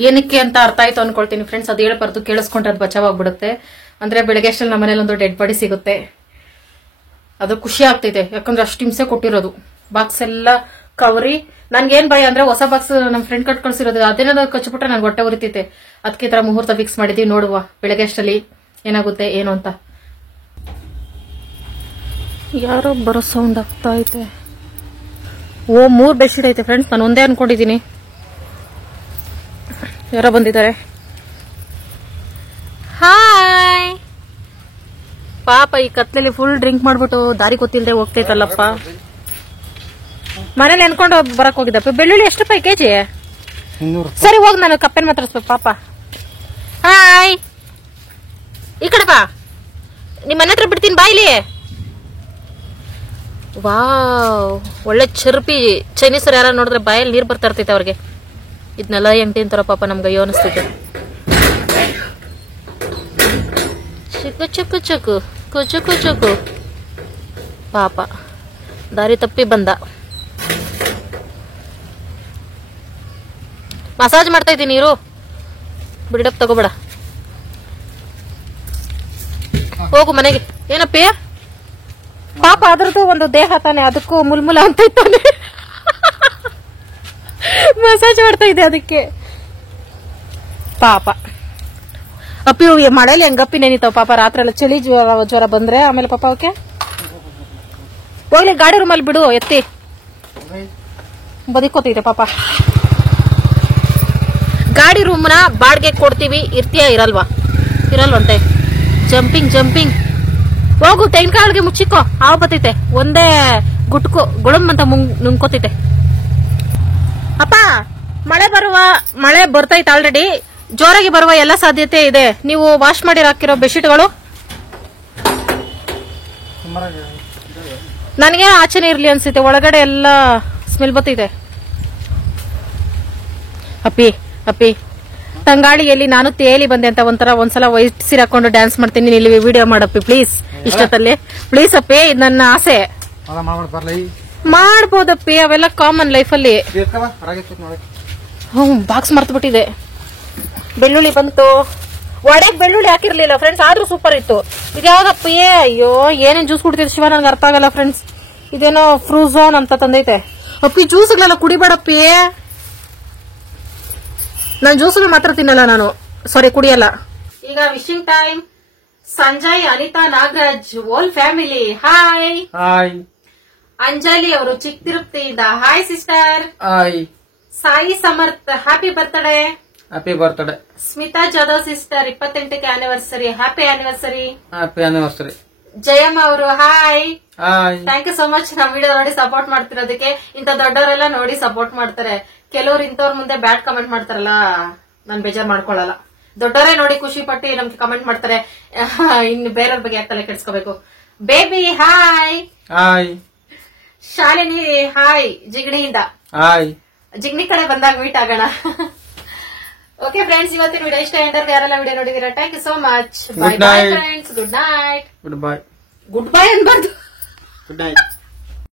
ಏನಕ್ಕೆ ಅಂತ ಅರ್ಥ ಆಯ್ತು ಅನ್ಕೊಳ್ತೀನಿ ಫ್ರೆಂಡ್ಸ್. ಅದು ಹೇಳ್ಬಾರ್ದು, ಕೇಳಿಸ್ಕೊಂಡ್ರೆ ಅದು ಬಚಾವಾಗ್ಬಿಡುತ್ತೆ. ಅಂದ್ರೆ ಬೆಳಗ್ಗೆ ಅಷ್ಟಲ್ಲಿ ನಮ್ಮ ಮನೇಲಿ ಒಂದು ಡೆಡ್ ಬಾಡಿ ಸಿಗುತ್ತೆ. ಅದು ಖುಷಿ ಆಗ್ತೈತೆ, ಯಾಕಂದ್ರೆ ಅಷ್ಟು ಹಿಂಸೆ ಕೊಟ್ಟಿರೋದು. ಬಾಕ್ಸ್ ಎಲ್ಲ ಕವರಿ. ನನ್ಗೇನ್ ಭಯ ಅಂದ್ರೆ ಹೊಸ ಬಾಕ್ಸ್ ನಮ್ ಫ್ರೆಂಡ್ ಕಟ್ ಕಳ್ಸಿರೋದು, ಅದೇನಾದ್ರು ಕಚ್ಚಿಬಿಟ್ರೆ ನನ್ಗೆ ಹೊಟ್ಟೆ ಉರಿತೈತೆ. ಅದಕ್ಕೆ ಈ ತರ ಮುಹೂರ್ತ ಫಿಕ್ಸ್ ಮಾಡಿದೀವಿ. ನೋಡುವ ಬೆಳಗ್ಗೆ ಅಷ್ಟಲ್ಲಿ ಏನಾಗುತ್ತೆ ಏನು ಅಂತ. ಯಾರೋ ಬರೋ ಸೌಂಡ್ ಆಗ್ತಾ ಐತೆ. ಓ, 3 ಬೆಡ್ಶೀಟ್ ಐತೆ ಫ್ರೆಂಡ್ಸ್, ನಾನು ಒಂದೇ ಅನ್ಕೊಂಡಿದೀನಿ. ಯಾರೋ ಬಂದಿದ್ದಾರೆ. ಹಾಯ್ ಪಾಪ, ಈ ಕತ್ಲಲ್ಲಿ ಫುಲ್ ಡ್ರಿಂಕ್ ಮಾಡ್ಬಿಟ್ಟು ದಾರಿ ಗೊತ್ತಿಲ್ಲದೆ ಹೋಗ್ತೈತಲ್ಲಪ್ಪ. ಮನೇಲಿ ಅನ್ಕೊಂಡು ಬರಕ್ ಹೋಗಿದ್ದಪ್ಪ. ಬೆಳ್ಳುಳ್ಳಿ ಎಷ್ಟು ರೂಪಾಯಿ ಕೆಜಿ? ಸರಿ, ಹೋಗಿ ನಾನು ಕಪ್ಪೆನ್ ಮಾತಾಡ್ಸ್ಬೇಕು ಪಾಪ. ಹಾಯ್, ಈ ಕಡೆ ಬಾ, ನಿಮ್ ಮನೆ ಹತ್ರ ಬಿಡ್ತೀನಿ ಬಾ ಇಲ್ಲಿ. ವಾವ್, ಒಳ್ಳೆ ಚರ್ಪಿ ಚೈನೀಸರು ಯಾರು ನೋಡಿದ್ರೆ ಬಾಯಲ್ಲಿ ನೀರ್ ಬರ್ತಾ ಇರ್ತೈತೆ ಅವ್ರಿಗೆ. ಇದನ್ನೆಲ್ಲ ಹೆಂಗ್ ತಿಂತಾರ ಪಾಪ, ನಮ್ಗೆ ಅಯ್ಯೋ ಅನಿಸ್ತೈತೆ. ಚಕು ಚಕು ಚಕು ಕುಚುಕು ಚಕು. ಪಾಪ ದಾರಿ ತಪ್ಪಿ ಬಂದ. ಮಸಾಜ್ ಮಾಡ್ತಾ ಇದ್ದೀನಿ, ನೀರು ಬಿಡಪ್ ತಗೋಬೇಡ. ಹೋಗು ಮನೆಗೆ. ಏನಪ್ಪಿ ಪಾಪ, ಅದ್ರದ್ದು ಒಂದು ದೇಹ ತಾನೆ, ಅದಕ್ಕೂ ಮುಲ್ಮುಲ ಅಂತ ಇತ್ತಾನೆ. ಮಸಾಜ್ ಮಾಡ್ತಾ ಇದೆ ಅದಕ್ಕೆ ಪಾಪ. ಅಪ್ಪಿ ಮಳೆಯಲ್ಲಿ ಹೆಂಗಪ್ಪಿ ನೆನಿತಾವ ಪಾಪ. ರಾತ್ರಿ ಎಲ್ಲ ಚಳಿ ಜ್ವರ ಬಂದ್ರೆ ಆಮೇಲೆ ಪಾಪ ಅವಕ್ಕೆ ಹೋಗ್ಲಿ, ಗಾಡಿ ರೂಮಲ್ಲಿ ಬಿಡು, ಎತ್ತಿ ಬದುಕೋತೈತೆ ಪಾಪ. ಗಾಡಿ ರೂಮ್ನ ಬಾಡಿಗೆ ಕೊಡ್ತೀವಿ, ಇರ್ತೀಯ ಇರಲ್ವಂತೆ. ಜಂಪಿಂಗ್ ಹೋಗು, ತೆಂಗಿನಕಾಯಿಗೆ ಮುಚ್ಚಿಕೋ, ಹಾವು ಬತ್ತೈತೆ. ಒಂದೇ ಗುಟ್ಕು ಗುಳಮ್ ಅಂತ ನುಂಗ್ಕೋತೈತೆ. ಅಪ್ಪ, ಮಳೆ ಬರ್ತೈತೆ ಆಲ್ರೆಡಿ. ಜೋರಾಗಿ ಬರುವ ಎಲ್ಲ ಸಾಧ್ಯತೆ ಇದೆ. ನೀವು ವಾಶ್ ಮಾಡಿ ಹಾಕಿರೋ ಬೆಡ್ಶೀಟ್ಗಳು ನನಗೆ ಆಚೆನೆ ಇರ್ಲಿ ಅನ್ಸುತ್ತೆ. ಒಳಗಡೆ ಎಲ್ಲ ಸ್ಮೆಲ್ ಬರ್ತೈತೆ. ಅಪ್ಪಿ ತಂಗಾಳಿಯಲ್ಲಿ ನಾನು ತೇಲಿ ಬಂದೆ ಅಂತ ಒಂದ್ಸಲ ವೈಟ್ ಸೀರೆ ಹಾಕೊಂಡು ಡ್ಯಾನ್ಸ್ ಮಾಡ್ತೀನಿ. ಇಲ್ಲಿ ವಿಡಿಯೋ ಮಾಡಪ್ಪಿ ಪ್ಲೀಸ್, ಇಷ್ಟೊತ್ತಲ್ಲಿ ಪ್ಲೀಸ್ ಅಪ್ಪಿ, ಇದು ನನ್ನ ಆಸೆ. ಮಾಡ್ಬೋದಪ್ಪಿ, ಅವೆಲ್ಲ ಕಾಮನ್ ಲೈಫಲ್ಲಿ. ಬಾಕ್ಸ್ ಮರ್ತು ಬಿಟ್ಟಿದೆ. ಬೆಳ್ಳುಳ್ಳಿ ಬಂತು. ವಡೆಗೆ ಬೆಳ್ಳುಳ್ಳಿ ಹಾಕಿರ್ಲಿಲ್ಲ ಫ್ರೆಂಡ್ಸ್, ಆದ್ರೂ ಸೂಪರ್ ಇತ್ತು. ಇದ್ಯಾವ್ದಪ್ಪಿ? ಅಯ್ಯೋ, ಏನೇನ್ ಜ್ಯೂಸ್ ಕುಡ್ತಿದ್ದೆ ಶಿವ, ನನ್ಗೆ ಅರ್ಥ ಆಗಲ್ಲ ಫ್ರೆಂಡ್ಸ್. ಇದೇನೋ ಫ್ರೂಝೋನ್ ಅಂತ ತಂದೈತೆ. ಅಪ್ಪಿ ಜ್ಯೂಸ್ಗಳೆಲ್ಲ ಕುಡಿಬೇಡಪ್ಪಿ. ನಾನು ಜ್ಯೂಸ್ಗಳು ಮಾತ್ರ ತಿನ್ನಲ್ಲ, ನಾನು ಸಾರಿ ಕುಡಿಯಲ್ಲ. ಈಗ wishing time. Sanjay, Anita, Nagaraj, all family hi. Anjali ಅವರು ಚಿಕ್ಕ ತಿರುಪತಿಯಿಂದ hi sister. Sai Samarth happy birthday. Happy birthday. Smita Jadhav sister 28ಕ್ಕೆ anniversary. Happy anniversary. Happy anniversary. Jayamma ಅವರು hi. Thank you so much ನಮ್ ವಿಡಿಯೋ ನೋಡಿ ಸಪೋರ್ಟ್ ಮಾಡ್ತಿರೋದಕ್ಕೆ. ಇಂತ ದೊಡ್ಡವರೆಲ್ಲ ನೋಡಿ ಸಪೋರ್ಟ್ ಮಾಡ್ತಾರೆ. ಕೆಲವ್ರು ಇಂಥವ್ರ ಮುಂದೆ ಬ್ಯಾಡ್ ಕಮೆಂಟ್ ಮಾಡ್ತಾರಲ್ಲ, ನಾನ್ ಬೇಜಾರ್ ಮಾಡ್ಕೊಳ್ಳಲ್ಲ. ದೊಡ್ಡವರೇ ನೋಡಿ ಖುಷಿ ಪಟ್ಟು ನಮ್ಗೆ ಕಮೆಂಟ್ ಮಾಡ್ತಾರೆ. ಇನ್ನು ಬೇರೆಯವ್ರ ಬಗ್ಗೆ ಯಾಕೆ ತಲೆ ಕೆಡ್ಸ್ಕೋಬೇಕು. Baby hi. ಶಾಲಿನಿ ಹಾಯ್ ಜಿಗಣಿಯಿಂದ. ಹಾಯ್. ಜಿಗ್ನಿ ಕಡೆ ಬಂದಾಗ ಮೀಟ್ ಆಗೋಣ. ಓಕೆ ಫ್ರೆಂಡ್ಸ್, ಇವತ್ತಿನ ವಿಡಿಯೋ ಇಷ್ಟ. ಯಾರೆಲ್ಲ ವಿಡಿಯೋ ನೋಡಿದೀರಾ, thank you so much. Bye bye friends, good night. Good bye. Good bye ಅನ್ಬಾರ್ದು. Good night.